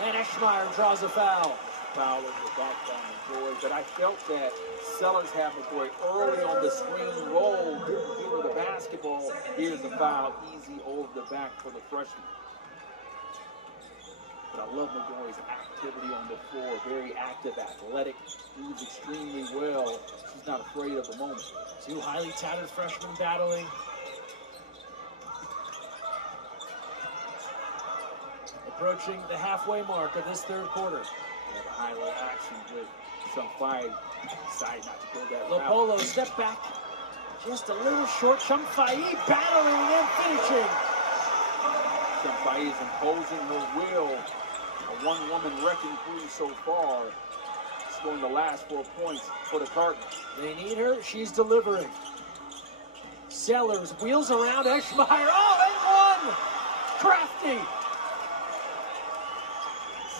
And Eschmeyer draws a foul. Foul over the back down Lagoy. But I felt that Sellers had Lagoy early on the screen roll. Didn't give her the basketball. Here's the foul. Easy over the back for the freshman. But I love Lagoy's activity on the floor. Very active, athletic, moves extremely well. She's not afraid of the moment. 2 highly touted freshmen battling. Approaching the halfway mark of this third quarter. We have a highlight action with Shumfai. Decide not to go that route. Lopolo step back. Just a little short. Shumfai battling and finishing. Shumfai is imposing her will. A one-woman wrecking crew so far. Scoring the last 4 points for the Cardinals. They need her. She's delivering. Sellers wheels around Eschmeyer. Oh, and one! Crafty.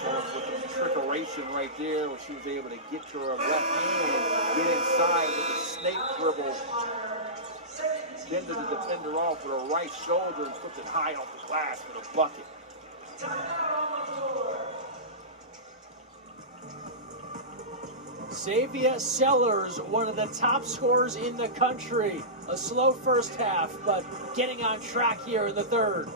Sellers with a trickeration right there where she was able to get to her left hand, get inside with a snake dribble. Bended the defender off with her right shoulder and puts it high off the glass with a bucket. Xavier Sellers, one of the top scorers in the country. A slow first half, but getting on track here in the third.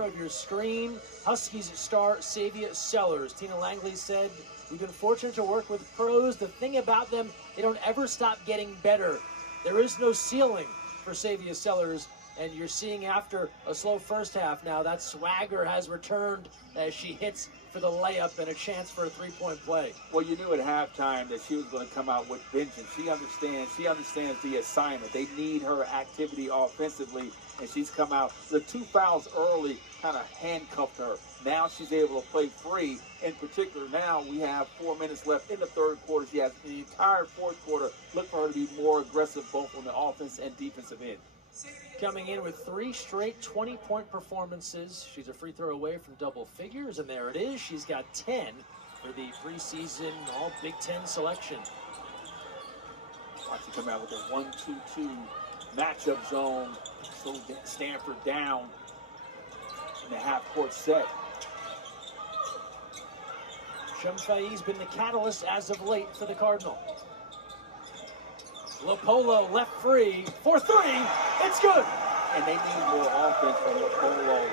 Of your screen, Huskies star Xavier Sellers. Tina Langley said, "We've been fortunate to work with pros. The thing about them, they don't ever stop getting better. There is no ceiling for Xavier Sellers." And you're seeing after a slow first half now, that swagger has returned as she hits for the layup and a chance for a 3-point play. Well, you knew at halftime that she was going to come out with vengeance. She understands the assignment. They need her activity offensively, and she's come out. The 2 fouls early kind of handcuffed her. Now she's able to play free. In particular, now we have 4 minutes left in the third quarter. She has the entire fourth quarter. Look for her to be more aggressive both on the offense and defensive end. Coming in with 3 straight 20-point performances. She's a free throw away from double figures, and there it is. She's got 10 for the preseason All Big Ten selection. Watch her come out with a 1-2-2 matchup zone. So Stanford down in the half-court set. Shumfai's been the catalyst as of late for the Cardinal. Lopolo left free for 3. It's good. And they need more offense from Lopolo.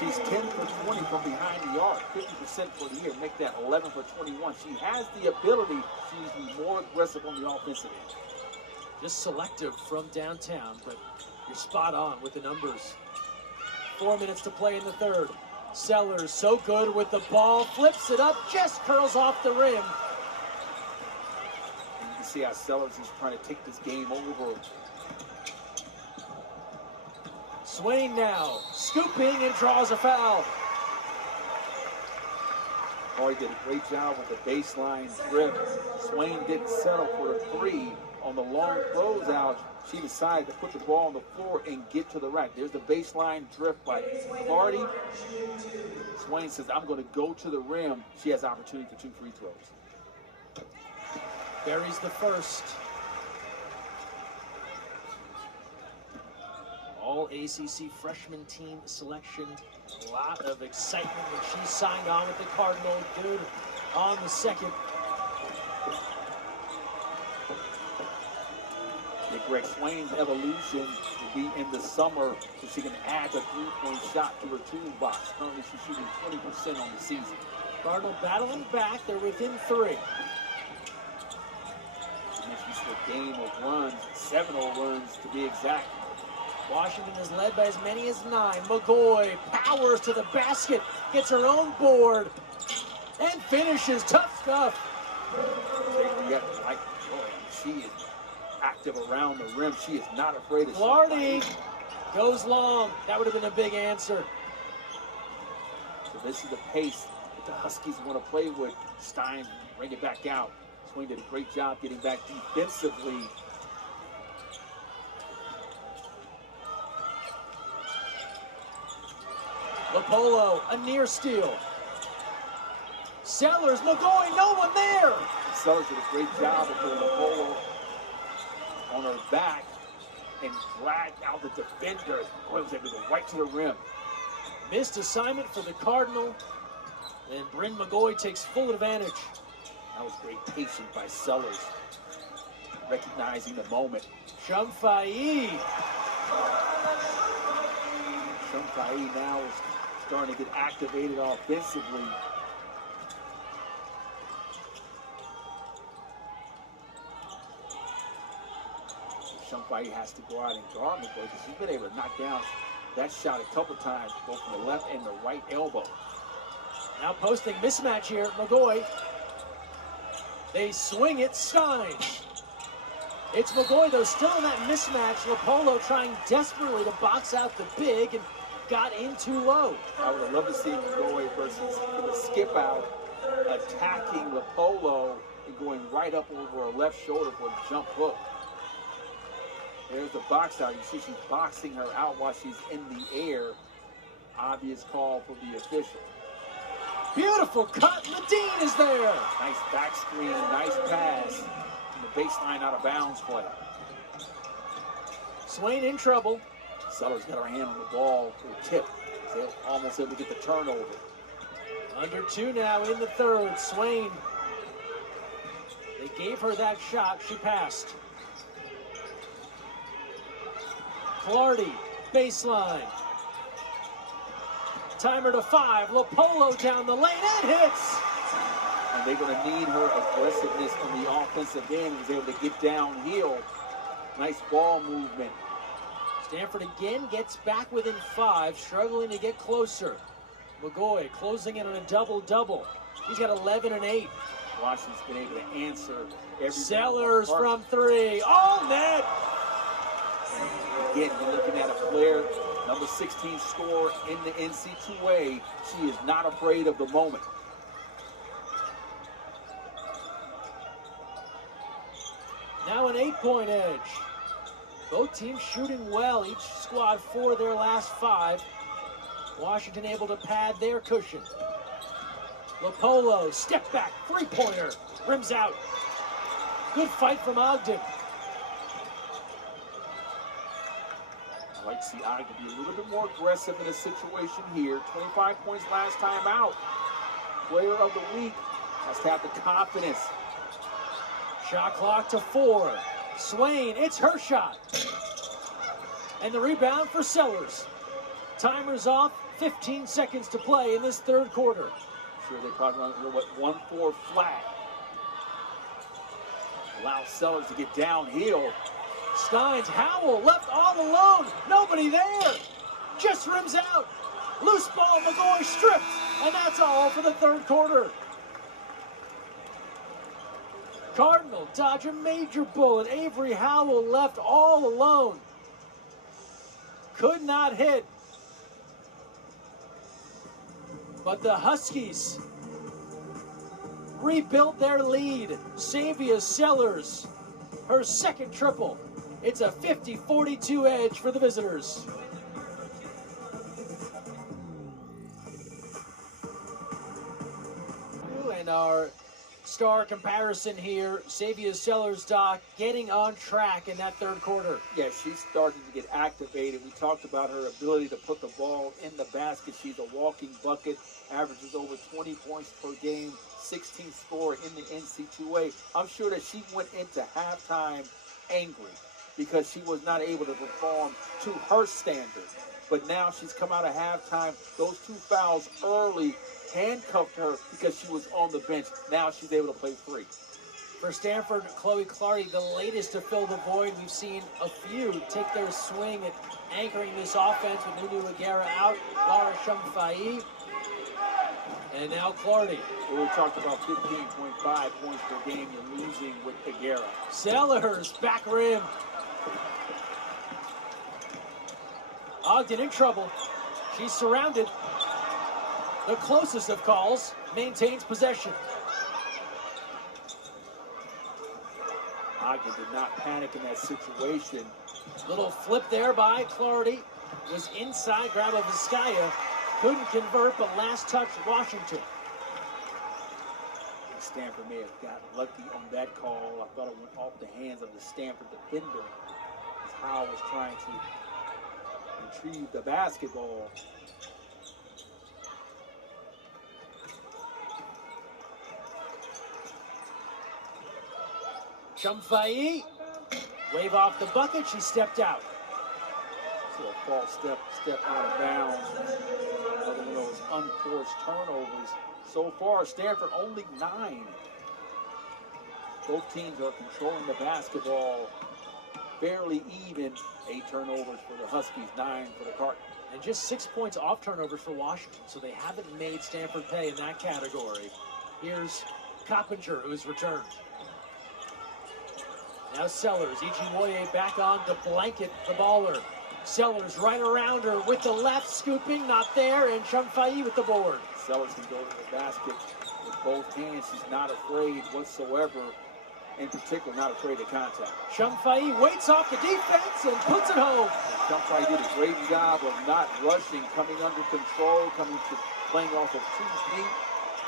She's 10 for 20 from behind the arc, 50% for the year. Make that 11 for 21. She has the ability to be more aggressive on the offensive end. Just selective from downtown, but you're spot on with the numbers. 4 minutes to play in the third. Sellers so good with the ball, flips it up, just curls off the rim. See how Sellers is trying to take this game over. Swain now, scooping and draws a foul. Corey did a great job with the baseline drift. Swain didn't settle for a three on the long closeout. She decided to put the ball on the floor and get to the rack. There's the baseline drift by Clardy. Swain says, I'm going to go to the rim. She has opportunity for 2 free throws. Buries the first. All ACC freshman team selection. A lot of excitement when she signed on with the Cardinal. Good on the second. Greg, Swain's evolution will be in the summer so she can add a three-point shot to her toolbox. Currently, she's shooting 20% on the season. Cardinal battling back. They're within 3. And she's a game of runs, 7-0 runs to be exact. Washington is led by as many as 9. McGoy powers to the basket, gets her own board, and finishes. Tough stuff. You have to like McGoy. She is active around the rim. She is not afraid of Clardy goes long. That would have been a big answer. So this is the pace that the Huskies want to play with. Stein bring it back out. Swain did a great job getting back defensively. Lopolo, a near steal. Sellers, McGoy, no one there. Sellers did a great job of putting the polo on her back and dragged out the defender. Boy, was able to go right to the rim. Missed assignment for the Cardinal. And Bryn McGoy takes full advantage. That was great patience by Sellers, recognizing the moment. Shumfai. Shumfai now is starting to get activated offensively. Shumfai has to go out and guard McGoy because she's been able to knock down that shot a couple times, both from the left and the right elbow. Now posting mismatch here, McGoy. They swing it, Stein. It's McGoy, though, still in that mismatch. Lopolo trying desperately to box out the big and got in too low. I would have loved to see McGoy versus the skip out, attacking Lopolo and going right up over her left shoulder for a jump hook. There's the box out. You see she's boxing her out while she's in the air. Obvious call for the official. Beautiful cut. Medine is there. Nice back screen, nice pass. And the baseline out of bounds play. Swain in trouble. Sellers got her hand on the ball for a tip. They're almost able to get the turnover. Under 2 now in the third. Swain. They gave her that shot. She passed. Clardy, baseline. Timer to 5. Lopolo down the lane and hits. And they're going to need her aggressiveness on the offensive end. Was able to get downhill. Nice ball movement. Stanford again gets back within 5, struggling to get closer. McGoy closing in on a double-double. He's got 11 and 8. Washington's been able to answer every. Sellers from 3. All net. Again, you're looking at a player, number 16 scorer in the NC2A. She is not afraid of the moment. Now an 8-point edge. Both teams shooting well. Each squad 4 of their last 5. Washington able to pad their cushion. Lopolo, step back, 3-pointer. Rims out. Good fight from Ogden. I'd like to see Ogden be a little bit more aggressive in a situation here. 25 points last time out. Player of the week has to have the confidence. Shot clock to 4. Swain, it's her shot. And the rebound for Sellers. Timer's off, 15 seconds to play in this third quarter. Sure, they probably run 1-4 flat. Allow Sellers to get downhill. Stein's Howell left all alone. Nobody there. Just rims out. Loose ball, McGoy stripped. And that's all for the third quarter. Cardinal dodge a major bullet. Avery Howell left all alone. Could not hit. But the Huskies rebuilt their lead. Savia Sellers, her second triple. It's a 50-42 edge for the visitors. And our star comparison here, Savia Sellers, Doc, getting on track in that third quarter. Yeah, she's starting to get activated. We talked about her ability to put the ball in the basket. She's a walking bucket, averages over 20 points per game, 16th scorer in the NC2A. I'm sure that she went into halftime angry because she was not able to perform to her standard. But now she's come out of halftime. Those two fouls early handcuffed her because she was on the bench. Now she's able to play free. For Stanford, Chloe Clardy, the latest to fill the void. We've seen a few take their swing at anchoring this offense with Nunu Aguera out, Laura Shumfai, and now Clardy. Well, we talked about 15.5 points per game you're losing with Aguera. Sellers, back rim. Ogden in trouble. She's surrounded. The closest of calls maintains possession. Ogden did not panic in that situation. Little flip there by Clardy. Was inside, grab of Vizcaya. Couldn't convert, but last touch Washington. Stanford may have gotten lucky on that call. I thought it went off the hands of the Stanford defender as Howell was trying to retrieve the basketball. Shumfai, wave off the bucket, she stepped out. So a false step out of bounds. Another one of those unforced turnovers. So far, Stanford only 9. Both teams are controlling the basketball fairly even. 8 turnovers for the Huskies, 9 for the Cardinals. And just 6 points off turnovers for Washington, so they haven't made Stanford pay in that category. Here's Coppinger, who has returned. Now Sellers, Ichiwoye back on to blanket the baller. Sellers right around her with the left, scooping, not there, and Shumfai with the board. Sellers can go to the basket with both hands. She's not afraid whatsoever. In particular, not afraid of contact. Shumfai waits off the defense and puts it home. Shumfai did a great job of not rushing, coming under control, coming to playing off of 2 feet,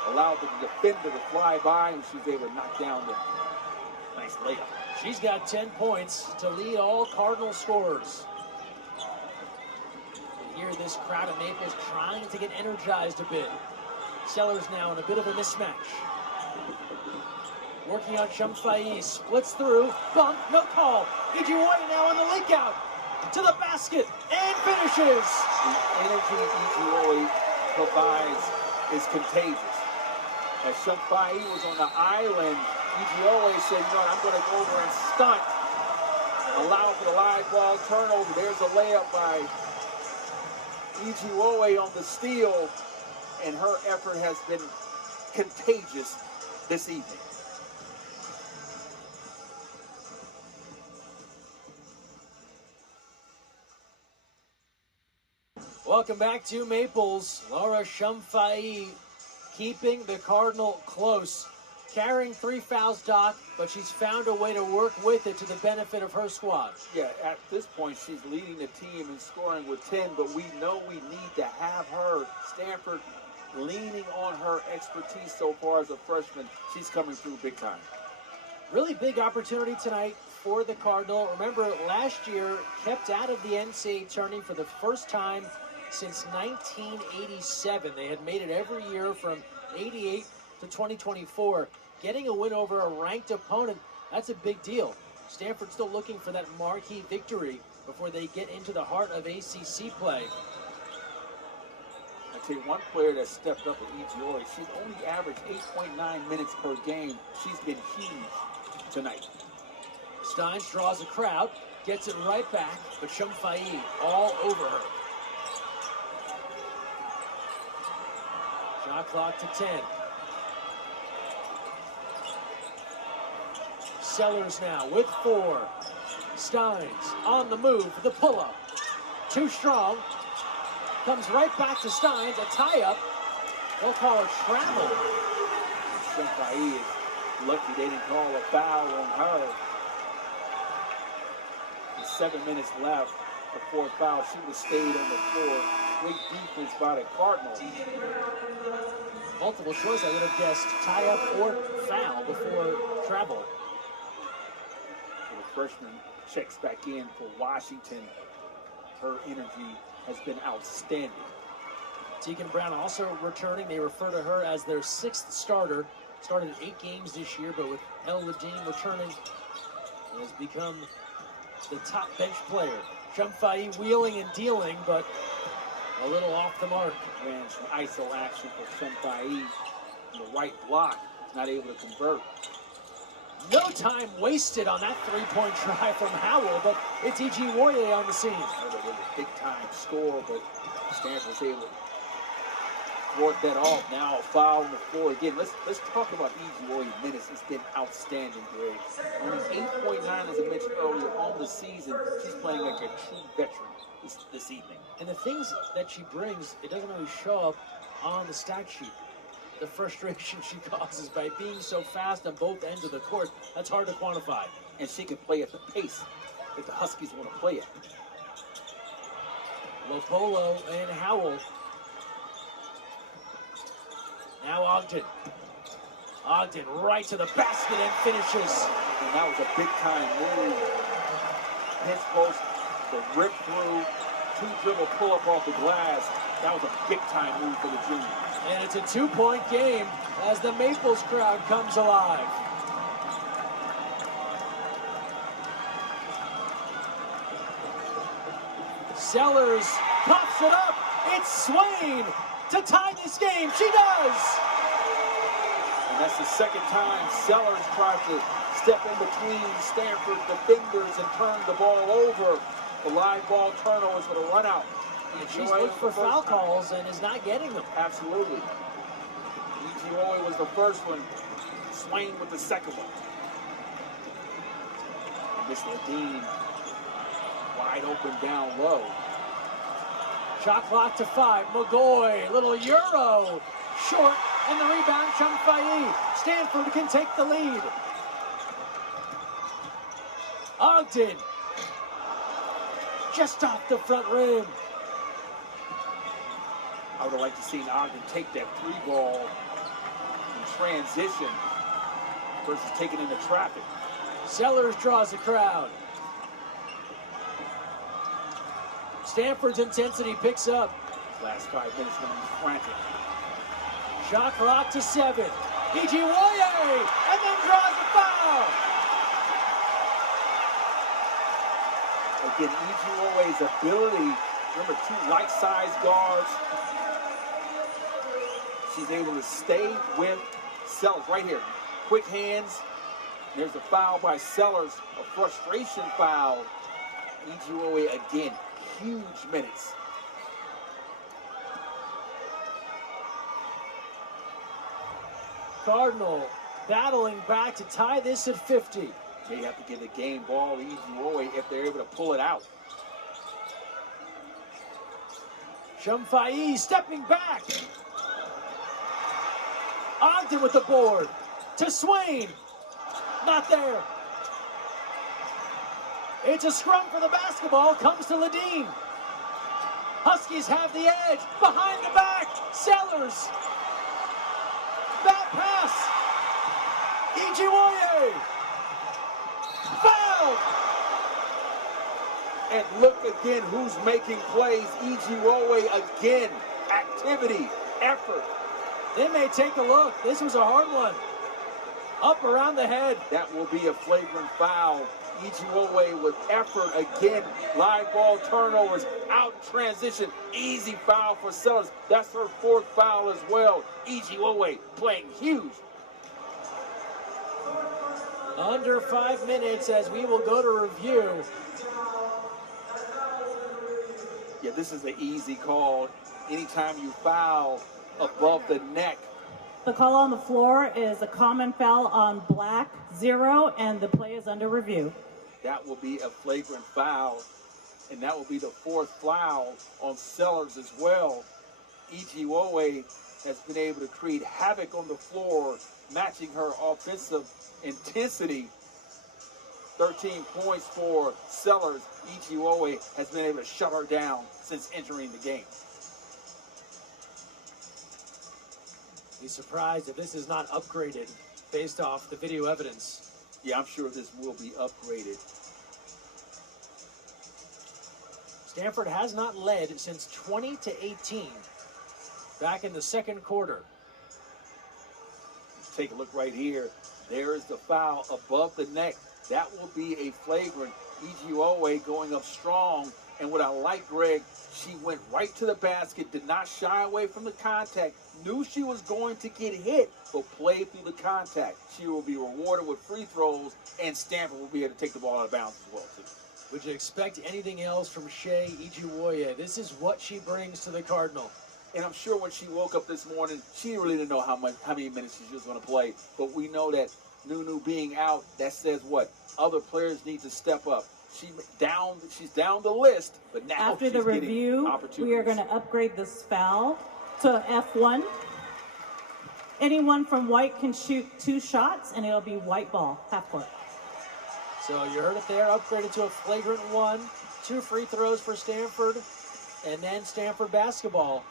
allowed the defender to fly by, and she was able to knock down the nice layup. She's got 10 points to lead all Cardinal scorers. You hear this crowd of Maples trying to get energized a bit. Sellers now in a bit of a mismatch. Working on Shumfai, splits through, bump, no call. Ichiwoye now on the leak out, to the basket, and finishes. The energy Ichiwoye provides is contagious. As Shumfai was on the island, Ichiwoye said, you know, I'm going to go over and stunt. Allow for the live ball turnover. There's a layup by Ichiwoye on the steal, and her effort has been contagious this evening. Welcome back to Maples. Laura Shumfai keeping the Cardinal close. Carrying 3 fouls, Doc, but she's found a way to work with it to the benefit of her squad. Yeah, at this point, she's leading the team in scoring with 10, but we know we need to have her. Stanford leaning on her expertise so far as a freshman. She's coming through big time. Really big opportunity tonight for the Cardinal. Remember, last year, kept out of the NCAA tourney for the first time since 1987. They had made it every year from 88 to 2024. Getting a win over a ranked opponent, that's a big deal. Stanford still looking for that marquee victory before they get into the heart of ACC play. I tell you, one player that stepped up with Ichiwoye, she's only averaged 8.9 minutes per game. She's been huge tonight. Steins draws a crowd, gets it right back, but Shumfai all over her. Shot clock to 10. Sellers now with 4. Steins on the move for the pull-up. Too strong. Comes right back to Steins. A tie-up. They'll call her travel. Shumpai is lucky they didn't call a foul on her. With 7 minutes left, the fourth foul, she would have stayed on the floor. Great defense by the Cardinals. Multiple choice, I would have guessed tie up or foul before travel. The freshman checks back in for Washington. Her energy has been outstanding. Tegan Brown also returning. They refer to her as their 6th starter. Started 8 games this year, but with El Ladine returning, has become the top bench player. Shumpai wheeling and dealing, but a little off the mark. Ran some ISO action for Shumpai. The right block, not able to convert. No time wasted on that three-point try from Howell, but it's E.G. Woye on the scene. Another really big-time score, but Stanford was able to ward that off. Now a foul on the floor again. Let's talk about E.G. Woye's minutes. It's been outstanding, Greg. Only 8.9, as I mentioned earlier, on the season. She's playing like a true veteran this evening. And the things that she brings, it doesn't always show up on the stat sheet. The frustration she causes by being so fast on both ends of the court, that's hard to quantify. And she can play at the pace that the Huskies want to play at. Lopolo and Howell. Now Ogden. Ogden right to the basket and finishes. And that was a big-time move. Pinch post, the rip through, 2-dribble pull-up off the glass. That was a big-time move for the junior. And it's a 2-point game as the Maples crowd comes alive. Sellers pops it up. It's Swain to tie this game. She does. And that's the second time Sellers tried to step in between Stanford defenders and turn the ball over. The live ball turnovers for the run out. And she's looked for foul calls and is not getting them. Absolutely. E.G. Woye was the first one. Swain with the second one. And Miss Ladine wide open down low. Shot clock to 5. McGoy, little Euro. Short, and the rebound, Shumpai. Stanford can take the lead. Ogden. Just off the front rim. I would have liked to see Ogden take that 3 ball in transition versus taking into traffic. Sellers draws the crowd. Stanford's intensity picks up. Last 5 minutes going to be frantic. Shot clock to 7. E.G. Woye, and then draws the foul. Again, E.G. Woye's ability, remember 2 like-sized guards. She's able to stay with Sellers right here. Quick hands. There's a foul by Sellers, a frustration foul. E.G. Woye again, huge minutes. Cardinal battling back to tie this at 50. They have to give the game ball to E.G. Woye if they're able to pull it out. Shumpai stepping back. Ogden with the board. To Swain. Not there. It's a scrum for the basketball. Comes to Ladine. Huskies have the edge. Behind the back. Sellers. That pass. E.G. Woye. Foul. And look again who's making plays. E.G. Woye again. Activity, effort. They may take a look. This was a hard one. Up around the head. That will be a flagrant foul. E.G. Woye with effort again. Live ball turnovers, out in transition. Easy foul for Sellers. That's her 4th foul as well. E.G. Woye playing huge. Under 5 minutes as we will go to review. Yeah, this is an easy call. Anytime you foul above the neck. The call on the floor is a common foul on Black, 0, and the play is under review. That will be a flagrant foul, and that will be the 4th foul on Sellers as well. E.G. Woye has been able to create havoc on the floor matching her offensive intensity. 13 points for Sellers. Ichioue has been able to shut her down since entering the game. Be surprised if this is not upgraded based off the video evidence. Yeah, I'm sure this will be upgraded. Stanford has not led since 20-18 back in the second quarter. Take a look right here. There's the foul above the neck. That will be a flagrant. Ichioue going up strong. And what I like, Greg, she went right to the basket, did not shy away from the contact, knew she was going to get hit, but played through the contact. She will be rewarded with free throws, and Stanford will be able to take the ball out of bounds as well, too. Would you expect anything else from Shea Ichioue? This is what she brings to the Cardinal. And I'm sure when she woke up this morning, she really didn't know how many minutes she was going to play. But we know that Nunu being out, that says what? Other players need to step up. She's down the list, but now after she's the getting review, opportunities. we are going to upgrade this foul to F1. Anyone from white can shoot 2 shots, and it'll be white ball, half court. So you heard it there, upgraded to a flagrant 1. 2 free throws for Stanford, and then Stanford basketball.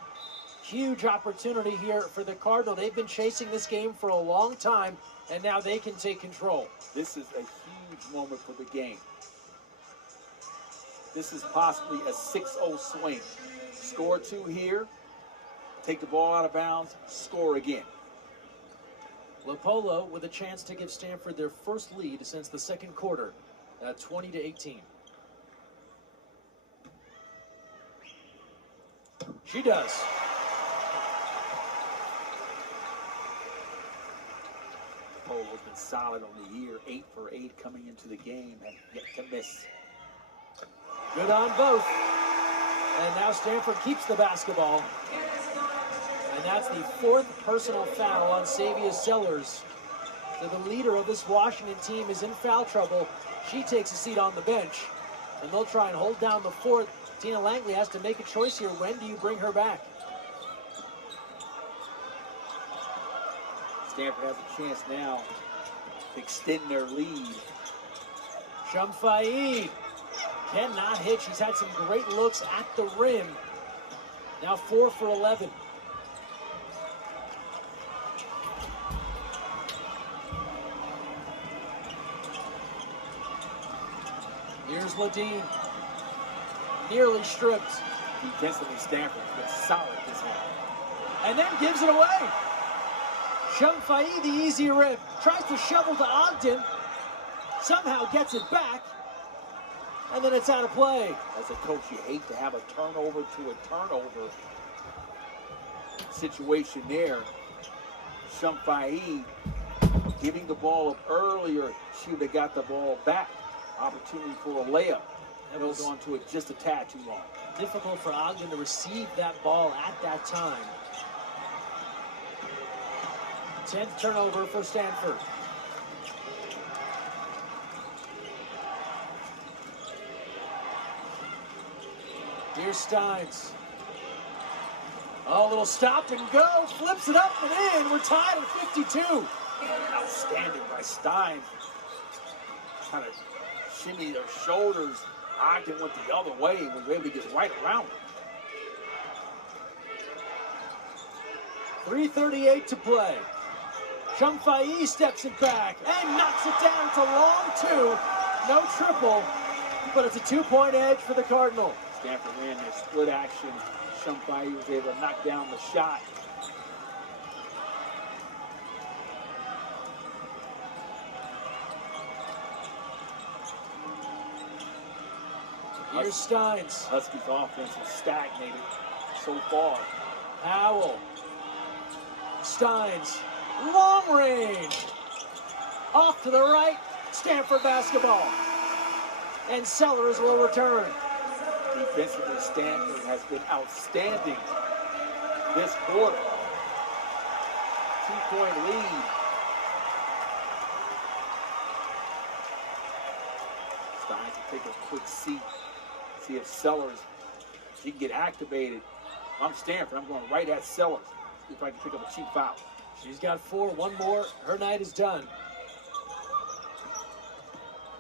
Huge opportunity here for the Cardinal. They've been chasing this game for a long time, and now they can take control. This is a huge moment for the game. This is possibly a 6-0 swing. Score 2 here, take the ball out of bounds, score again. Lopolo with a chance to give Stanford their first lead since the second quarter at 20-18. She does. Polo's been solid on the year, 8 for 8 coming into the game and yet to miss. Good on both. And now Stanford keeps the basketball. And that's the 4th personal foul on Savia Sellers. So the leader of this Washington team is in foul trouble. She takes a seat on the bench. And they'll try and hold down the 4th. Tina Langley has to make a choice here. When do you bring her back? Stanford has a chance now to extend their lead. Shamfai cannot hit. She's had some great looks at the rim. Now 4 for 11. Here's Ladine. Nearly stripped. Defensively, Stanford is solid this half. And then gives it away. Shamfai, the easy rip. Tries to shovel to Ogden. Somehow gets it back. And then it's out of play. As a coach, you hate to have a turnover to a turnover situation there. Shamfai giving the ball up earlier. She would have got the ball back. Opportunity for a layup. That goes on to it just a tad too long. Difficult for Ogden to receive that ball at that time. 10th turnover for Stanford. Here's Steins. Oh, a little stop and go. Flips it up and in. We're tied at 52. Outstanding by Stein. Kind of shimmy their shoulders. Ogden went the other way and was able to get right around it. 3:38 to play. Shamfai steps it back and knocks it down to long 2. No triple, but it's a 2-point edge for the Cardinal. Stanford ran their split action. Shamfai was able to knock down the shot. Here's Steins. Huskies offense is stagnated so far. Howell. Steins. Long range. Off to the right. Stanford basketball. And Sellers will return. Defensively, Stanford has been outstanding this quarter. 2-point lead. Steins to take a quick seat. See if Sellers, she can get activated. I'm Stanford. I'm going right at Sellers. See if I can pick up a cheap foul. She's got 4. One more. Her night is done.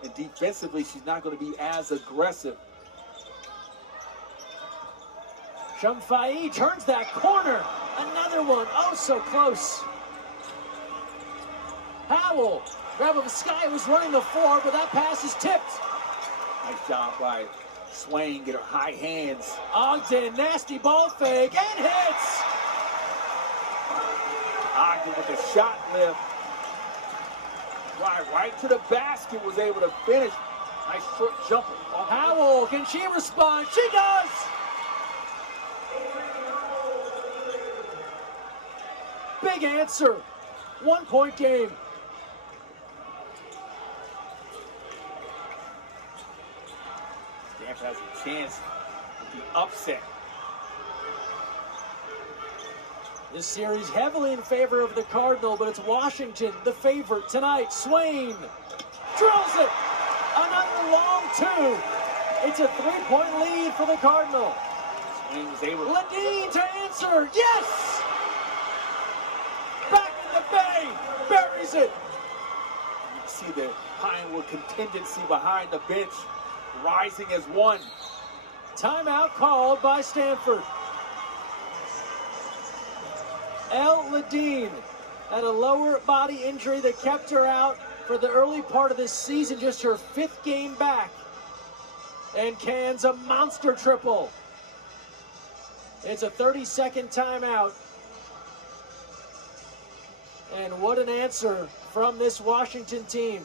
And defensively, she's not going to be as aggressive. Shumfai turns that corner. Another one. Oh, so close. Howell. Grabovskaya was running the 4, but that pass is tipped. Nice job by Swain. Get her high hands. Ogden, nasty ball fake, and hits. Ogden with the shot lift. Right to the basket, was able to finish. Nice short jumper. Howell, can she respond? She does. Big answer. 1-point game. Stanford has a chance with the upset. This series heavily in favor of the Cardinal, but it's Washington, the favorite tonight. Swain drills it. Another long 2. It's a 3-point lead for the Cardinal. Swain was able to... Ladine to answer. Yes! Back in the bay. Buries it. You can see the Pinewood contingency behind the bench rising as one. Timeout called by Stanford. Elle Ladine had a lower body injury that kept her out for the early part of this season, just her 5th game back, and cans a monster triple. It's a 30-second timeout. And what an answer from this Washington team.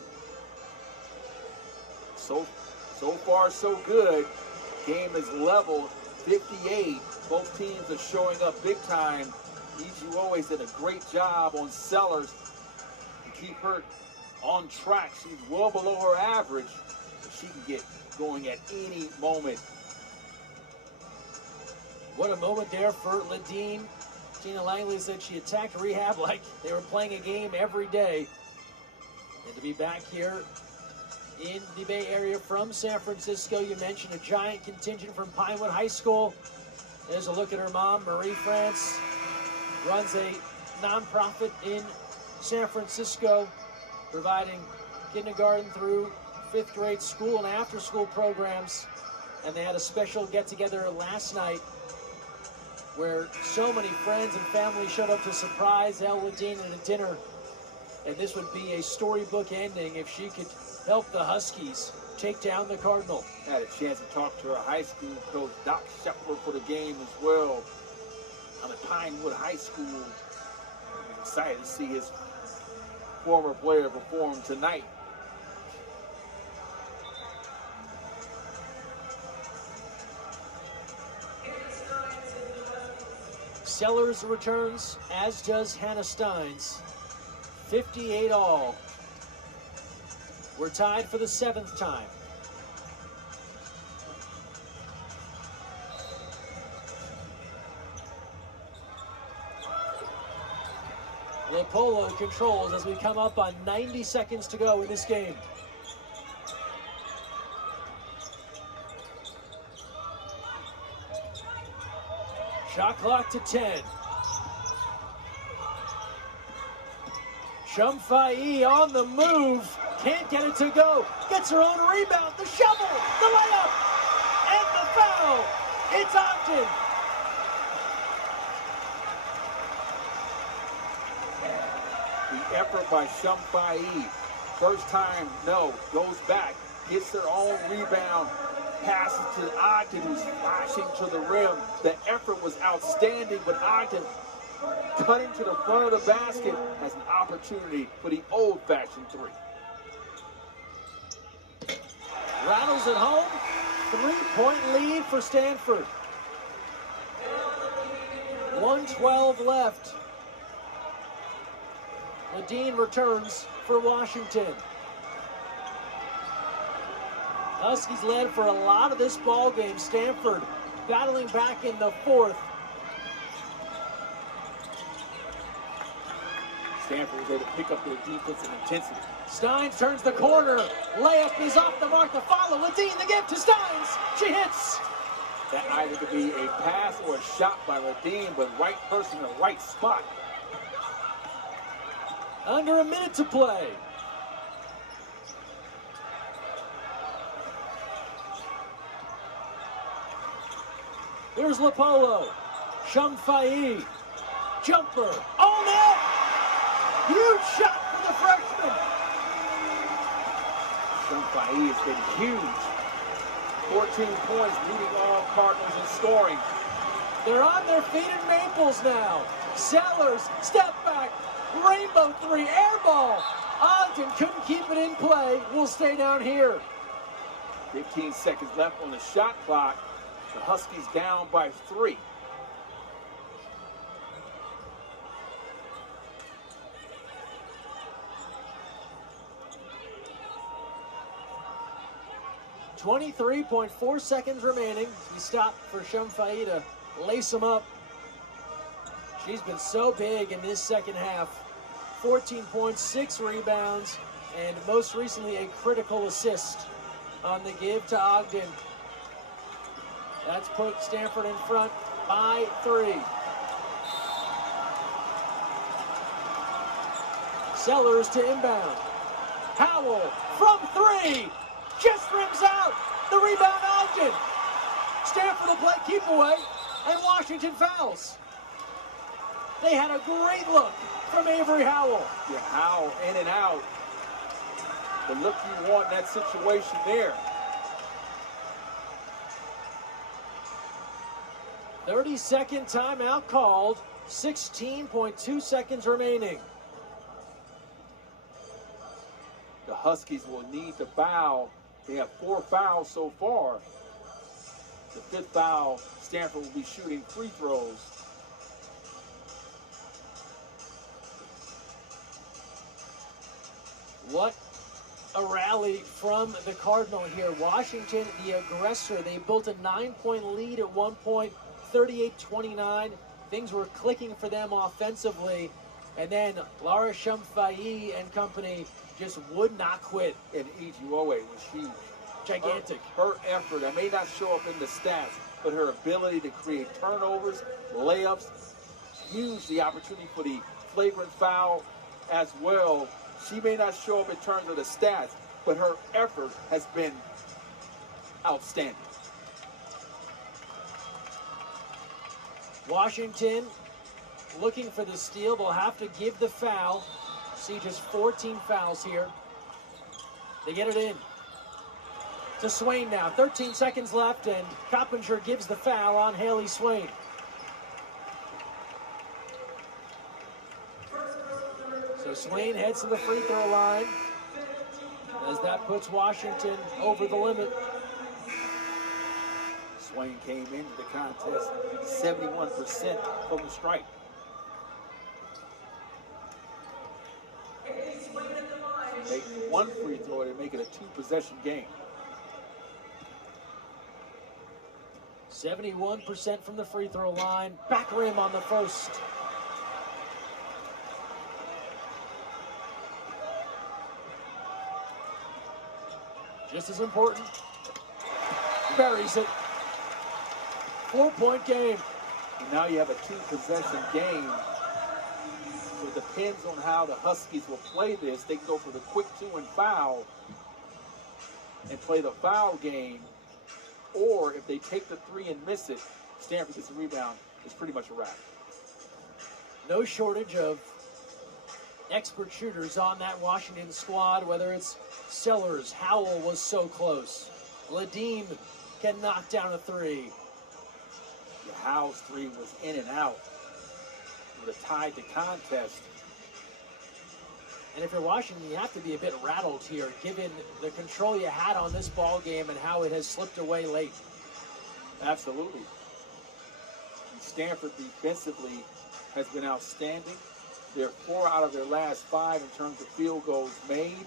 So far, so good. Game is level, 58. Both teams are showing up big time. E.G. always did a great job on Sellers to keep her on track. She's well below her average, but she can get going at any moment. What a moment there for Ladine. Gina Langley said she attacked rehab like they were playing a game every day. And to be back here in the Bay Area from San Francisco, you mentioned a giant contingent from Pinewood High School. There's a look at her mom, Marie France. Runs a nonprofit in San Francisco, providing kindergarten through 5th grade school and after-school programs. And they had a special get-together last night where so many friends and family showed up to surprise Elle Ladine at a dinner. And this would be a storybook ending if she could help the Huskies take down the Cardinal. I had a chance to talk to her high school coach, Doc Shepler, for the game as well. I'm at Pinewood High School. I'm excited to see his former player perform tonight. Sellers returns, as does Hannah Steins. 58 all. We're tied for the 7th time. Lopolo controls as we come up on 90 seconds to go in this game. Shot clock to 10. Shumfai on the move. Can't get it to go. Gets her own rebound. The shovel. The layup. And the foul. It's Ogden. The effort by Shumfai. First time, no. Goes back. Gets their own rebound. Passes to Ogden, who's flashing to the rim. The effort was outstanding, but Ogden, cutting to the front of the basket, has an opportunity for the old-fashioned 3. Rattles it home. 3-point lead for Stanford. 1:12 left. Ladine returns for Washington. Huskies led for a lot of this ball game. Stanford battling back in the 4th. Stanford was able to pick up their defensive intensity. Steins turns the corner. Layup is off the mark. The follow. Ladine, the give to Steins. She hits. That either could be a pass or a shot by Ladine, but right person in the right spot. Under a minute to play. Here's Lapolo. Shumfai. Jumper. Oh, net! Huge shot for the freshman. Shumfai has been huge. 14 points, leading all Cardinals in scoring. They're on their feet in Maples now. Sellers, step back, rainbow three, air ball. Ogden couldn't keep it in play. We'll stay down here. 15 seconds left on the shot clock. The Huskies down by 3. .4 seconds remaining. He stopped for Shumfai to lace him up. She's been so big in this second half. 14 points, 6 rebounds, and most recently a critical assist on the give to Ogden. That's put Stanford in front by 3. Sellers to inbound. Howell from 3. Just rims out. The rebound, Ogden. Stanford will play keep away, and Washington fouls. They had a great look from Avery Howell. Yeah, Howell in and out. The look you want in that situation there. 30-second timeout called. 16.2 seconds remaining. The Huskies will need to foul. They have 4 fouls so far. The 5th foul, Stanford will be shooting free throws. What a rally from the Cardinal here. Washington, the aggressor. They built a 9-point lead at one point, 38-29. Things were clicking for them offensively. And then Lara Shumfai and company just would not quit. And Ijuowe was huge. Gigantic. Her effort, that may not show up in the stats, but her ability to create turnovers, layups, huge. The opportunity for the flagrant foul as well. She may not show up in terms of the stats, but her effort has been outstanding. Washington looking for the steal. They'll have to give the foul. See just 14 fouls here. They get it in. To Swain now. 13 seconds left, and Coppinger gives the foul on Haley Swain. So Swain heads to the free throw line as that puts Washington over the limit. Swain came into the contest 71% from the stripe. Make one free throw to make it a 2-possession game. 71% from the free throw line. Back rim on the first. Just as important. Buries it. 4-point game. And now you have a 2-possession game. So it depends on how the Huskies will play this. They can go for the quick 2 and foul and play the foul game. Or if they take the 3 and miss it, Stanford gets the rebound. It's pretty much a wrap. No shortage of expert shooters on that Washington squad, whether it's Sellers. Howell was so close. Ladim can knock down a 3. Howell's 3 was in and out. It would have tied the contest. And if you're Washington, you have to be a bit rattled here, given the control you had on this ball game and how it has slipped away late. Absolutely. And Stanford defensively has been outstanding. They're 4 out of their last 5 in terms of field goals made.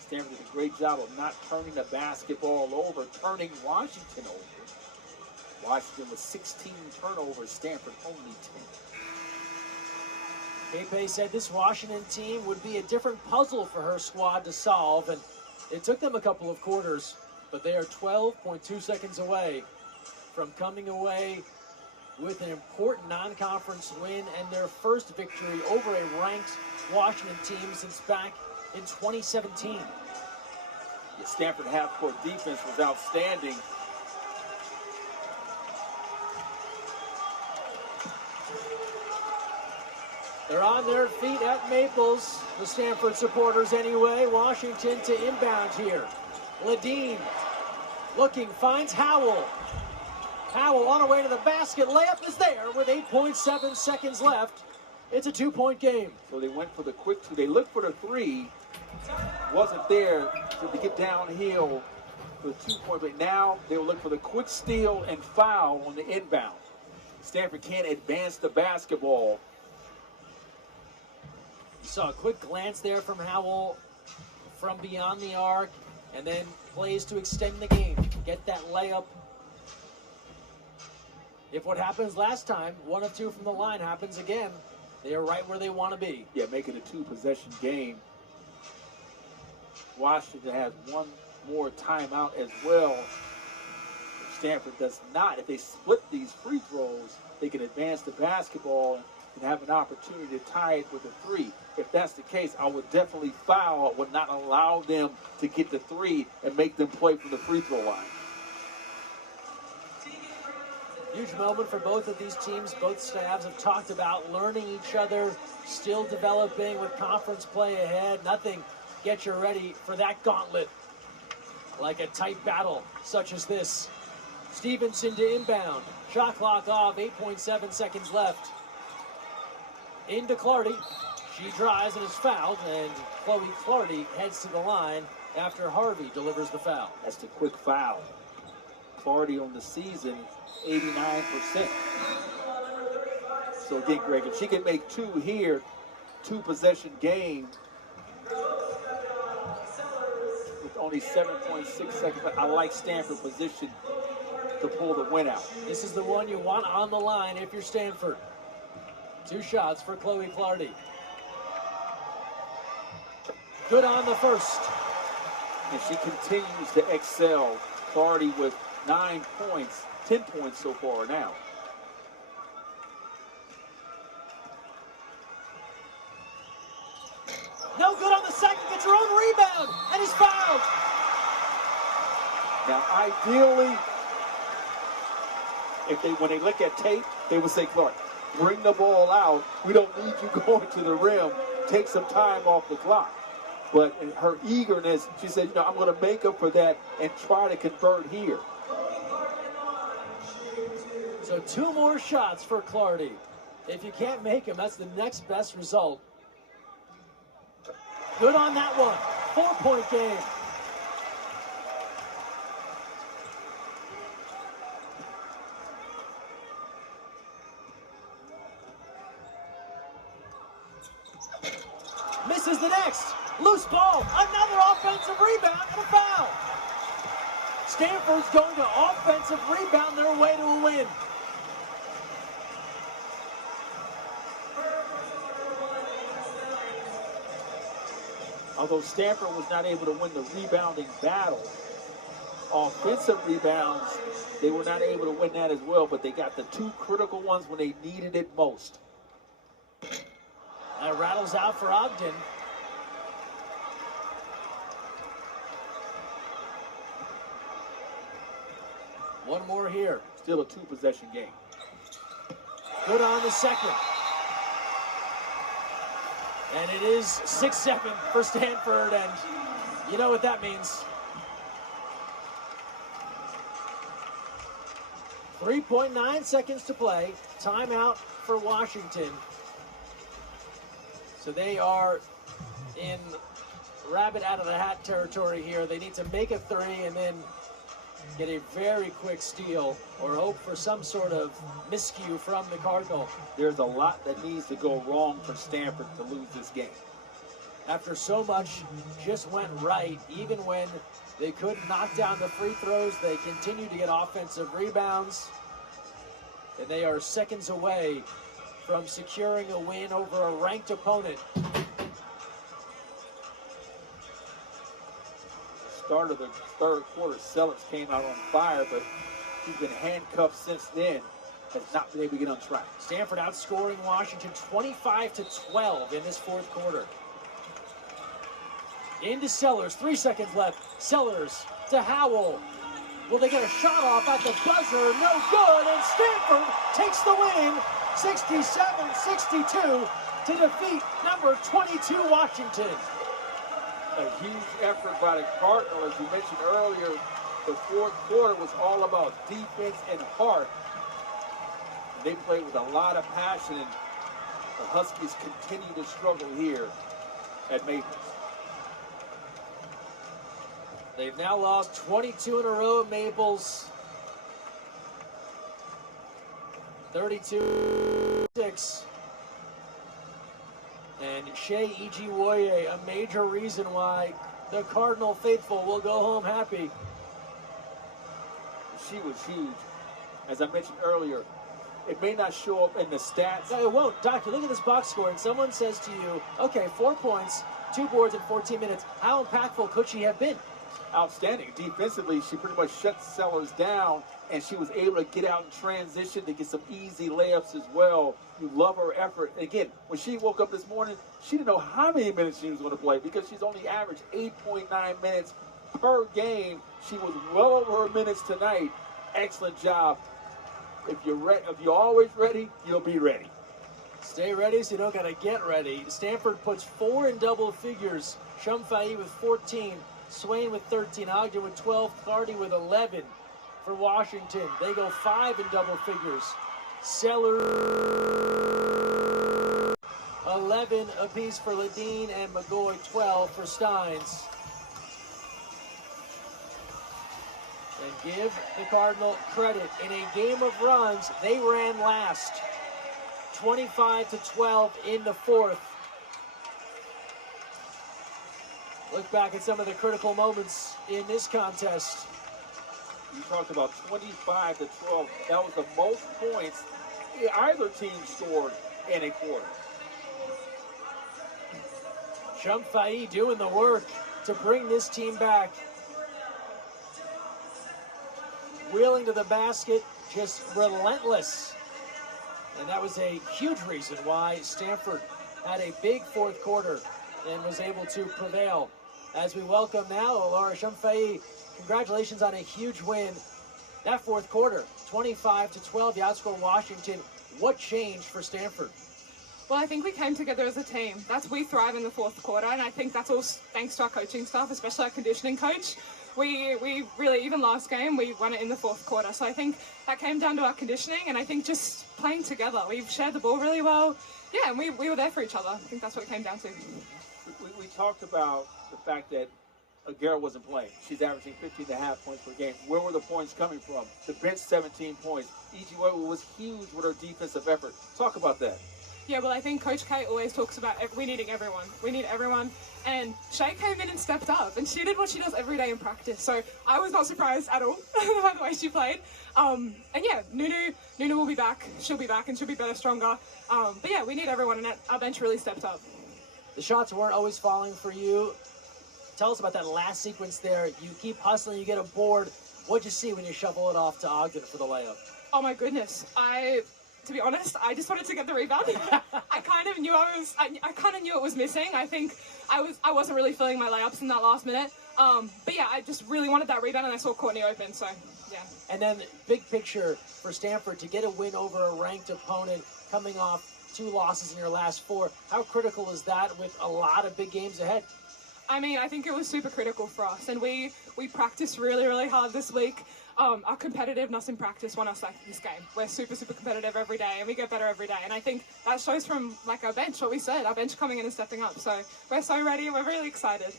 Stanford did a great job of not turning the basketball over, turning Washington over. Washington with 16 turnovers, Stanford only 10. Pepe said this Washington team would be a different puzzle for her squad to solve, and it took them a couple of quarters, but they are 12.2 seconds away from coming away with an important non-conference win and their first victory over a ranked Washington team since back in 2017. The Stanford half-court defense was outstanding. They're on their feet at Maples, the Stanford supporters anyway. Washington to inbound here. Ledeen looking, finds Howell. Howell on her way to the basket. Layup is there with 8.7 seconds left. It's a 2-point game. So they went for the quick two. They looked for the three. Wasn't there to get downhill for the 2-point. But now they will look for the quick steal and foul on the inbound. Stanford can't advance the basketball. You saw a quick glance there from Howell from beyond the arc, and then plays to extend the game. Get that layup. If what happens last time, 1 of 2 from the line, happens again, they are right where they want to be. Yeah, make it a 2-possession game. Washington has one more timeout as well. If Stanford does not, if they split these free throws, they can advance the basketball and have an opportunity to tie it with a 3. If that's the case, I would definitely foul. I would not allow them to get the 3 and make them play from the free throw line. Huge moment for both of these teams. Both staffs have talked about learning each other, still developing with conference play ahead. Nothing gets you ready for that gauntlet like a tight battle such as this. Stevenson to inbound. Shot clock off, 8.7 seconds left. Into Clardy. She drives and is fouled, and Chloe Clardy heads to the line after Harvey delivers the foul. That's the quick foul. Clardy on the season, 89%. So again, Greg, if she can make 2 here, 2-possession game with only 7.6 seconds. But I like Stanford position to pull the win out. This is the one you want on the line if you're Stanford. 2 shots for Chloe Clardy. Good on the first. And she continues to excel. Clardy with 9 points, 10 points so far now. No good on the second, gets her own rebound, and is fouled. Now, ideally, when they look at tape, they would say, Clark, bring the ball out. We don't need you going to the rim. Take some time off the clock. But in her eagerness, she said, I'm going to make up for that and try to convert here. So 2 more shots for Clardy. If you can't make them, that's the next best result. Good on that one. 4-point game. Misses the next. Loose ball. Another offensive rebound and a foul. Stanford's going to offensive rebound their way to a win. Although Stanford was not able to win the rebounding battle, offensive rebounds, they were not able to win that as well, but they got the 2 critical ones when they needed it most. That rattles out for Ogden. One more here. Still a 2-possession game. Good on the second. And it is 6-7 for Stanford, and you know what that means. 3.9 seconds to play. Timeout for Washington. So they are in rabbit out of the hat territory here. They need to make a 3 and then get a very quick steal or hope for some sort of miscue from the Cardinal. There's a lot that needs to go wrong for Stanford to lose this game. After so much just went right, even when they couldn't knock down the free throws, they continue to get offensive rebounds. And they are seconds away from securing a win over a ranked opponent. Start of the 3rd quarter, Sellers came out on fire, but she's been handcuffed since then. has not been able to get on track. Stanford outscoring Washington 25-12 in this fourth quarter. Into Sellers, 3 seconds left. Sellers to Howell. Will they get a shot off at the buzzer? No good, and Stanford takes the win, 67-62 to defeat number 22 Washington. A huge effort by the Cardinals. As you mentioned earlier, the fourth quarter was all about defense and heart. They played with a lot of passion, and the Huskies continue to struggle here at Maples. They've now lost 22 in a row at Maples. 32-6. And Shea Ijiwoye, a major reason why the Cardinal faithful will go home happy. She was huge. As I mentioned earlier, it may not show up in the stats. No, it won't. Doc, you look at this box score and someone says to you, okay, 4 points, 2 boards in 14 minutes. How impactful could she have been? Outstanding. Defensively, she pretty much shut Sellers down, and she was able to get out in transition to get some easy layups as well. You love her effort. And again, when she woke up this morning, she didn't know how many minutes she was going to play because she's only averaged 8.9 minutes per game. She was well over her minutes tonight. Excellent job. If you're always ready, you'll be ready. Stay ready so you don't got to get ready. Stanford puts 4 in double figures. Shumfai with 14. Swain with 13, Ogden with 12, Clardy with 11 for Washington. They go 5 in double figures. Sellers 11 apiece for Ledeen and McGoy 12 for Steins. And give the Cardinal credit. In a game of runs, they ran last. 25-12 in the fourth. Look back at some of the critical moments in this contest. You talked about 25-12. That was the most points either team scored in a quarter. Shumfai doing the work to bring this team back. Wheeling to the basket, just relentless. And that was a huge reason why Stanford had a big fourth quarter and was able to prevail. As we welcome now Laura Shumfai, congratulations on a huge win. That fourth quarter, 25-12, you outscored Washington. What changed for Stanford? Well, I think we came together as a team. We thrive in the fourth quarter, and I think that's all thanks to our coaching staff, especially our conditioning coach. We really, even last game, we won it in the fourth quarter. So I think that came down to our conditioning, and I think just playing together. We've shared the ball really well. Yeah, and we were there for each other. I think that's what it came down to. We talked about the fact that Aguero wasn't playing. She's averaging 15.5 points per game. Where were the points coming from? The bench, 17 points. Ijiwoye was huge with her defensive effort. Talk about that. Yeah, well, I think Coach Kate always talks about we needing everyone. We need everyone. And Shay came in and stepped up, and she did what she does every day in practice. So I was not surprised at all by the way she played. And yeah, Nunu will be back. She'll be back, and she'll be better, stronger. But yeah, we need everyone, and our bench really stepped up. The shots weren't always falling for you. Tell us about that last sequence there. You keep hustling, you get a board. What'd you see when you shovel it off to Ogden for the layup? Oh my goodness. To be honest, I just wanted to get the rebound. I kind of knew it was missing. I think I wasn't really feeling my layups in that last minute. But yeah, I just really wanted that rebound, and I saw Courtney open, so yeah. And then big picture for Stanford to get a win over a ranked opponent coming off 2 losses in your last 4. How critical is that with a lot of big games ahead? I mean, I think it was super critical for us, and we practiced really, really hard this week. Our competitiveness in practice won us this game. We're super, super competitive every day, and we get better every day. And I think that shows from our bench, what we said, our bench coming in and stepping up. So we're so ready, and we're really excited.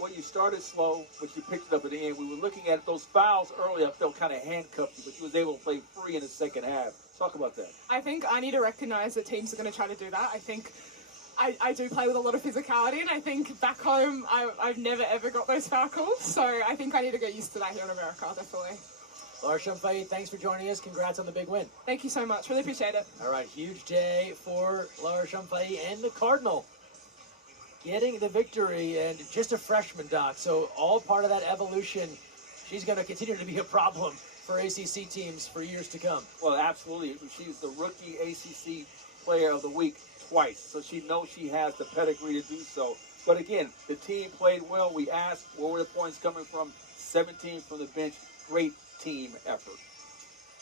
Well, you started slow, but you picked it up at the end. We were looking at those fouls earlier. I felt kind of handcuffed you, but you was able to play free in the second half. Talk about that. I think I need to recognize that teams are going to try to do that. I think I do play with a lot of physicality, and I think back home I've never ever got those foul calls, so I think I need to get used to that here in America, definitely. Laura Shumfai, thanks for joining us. Congrats on the big win. Thank you so much. Really appreciate it. All right, huge day for Laura Shumfai and the Cardinal getting the victory, and just a freshman, Doc, so all part of that evolution. She's going to continue to be a problem for for ACC teams for years to come. Well, absolutely. She's the rookie ACC player of the week twice, so she knows she has the pedigree to do so. But again, the team played well. We asked where were the points coming from. 17 from the bench. Great team effort.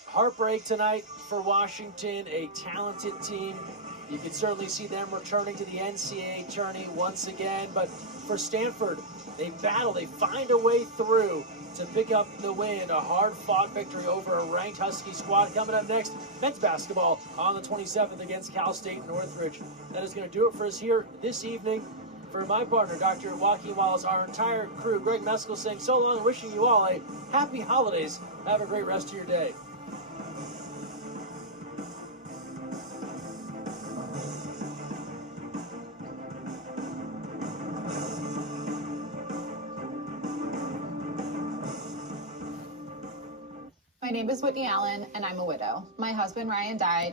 Heartbreak tonight for Washington, a talented team. You can certainly see them returning to the NCAA tourney once again. But for Stanford, they battle, they find a way through to pick up the win. A hard-fought victory over a ranked Husky squad. Coming up next, men's basketball on the 27th against Cal State Northridge. That is going to do it for us here this evening. For my partner, Dr. Joaquin Wallace, our entire crew, Greg Meskel saying so long and wishing you all a happy holidays. Have a great rest of your day. My name is Whitney Allen, and I'm a widow. My husband, Ryan, died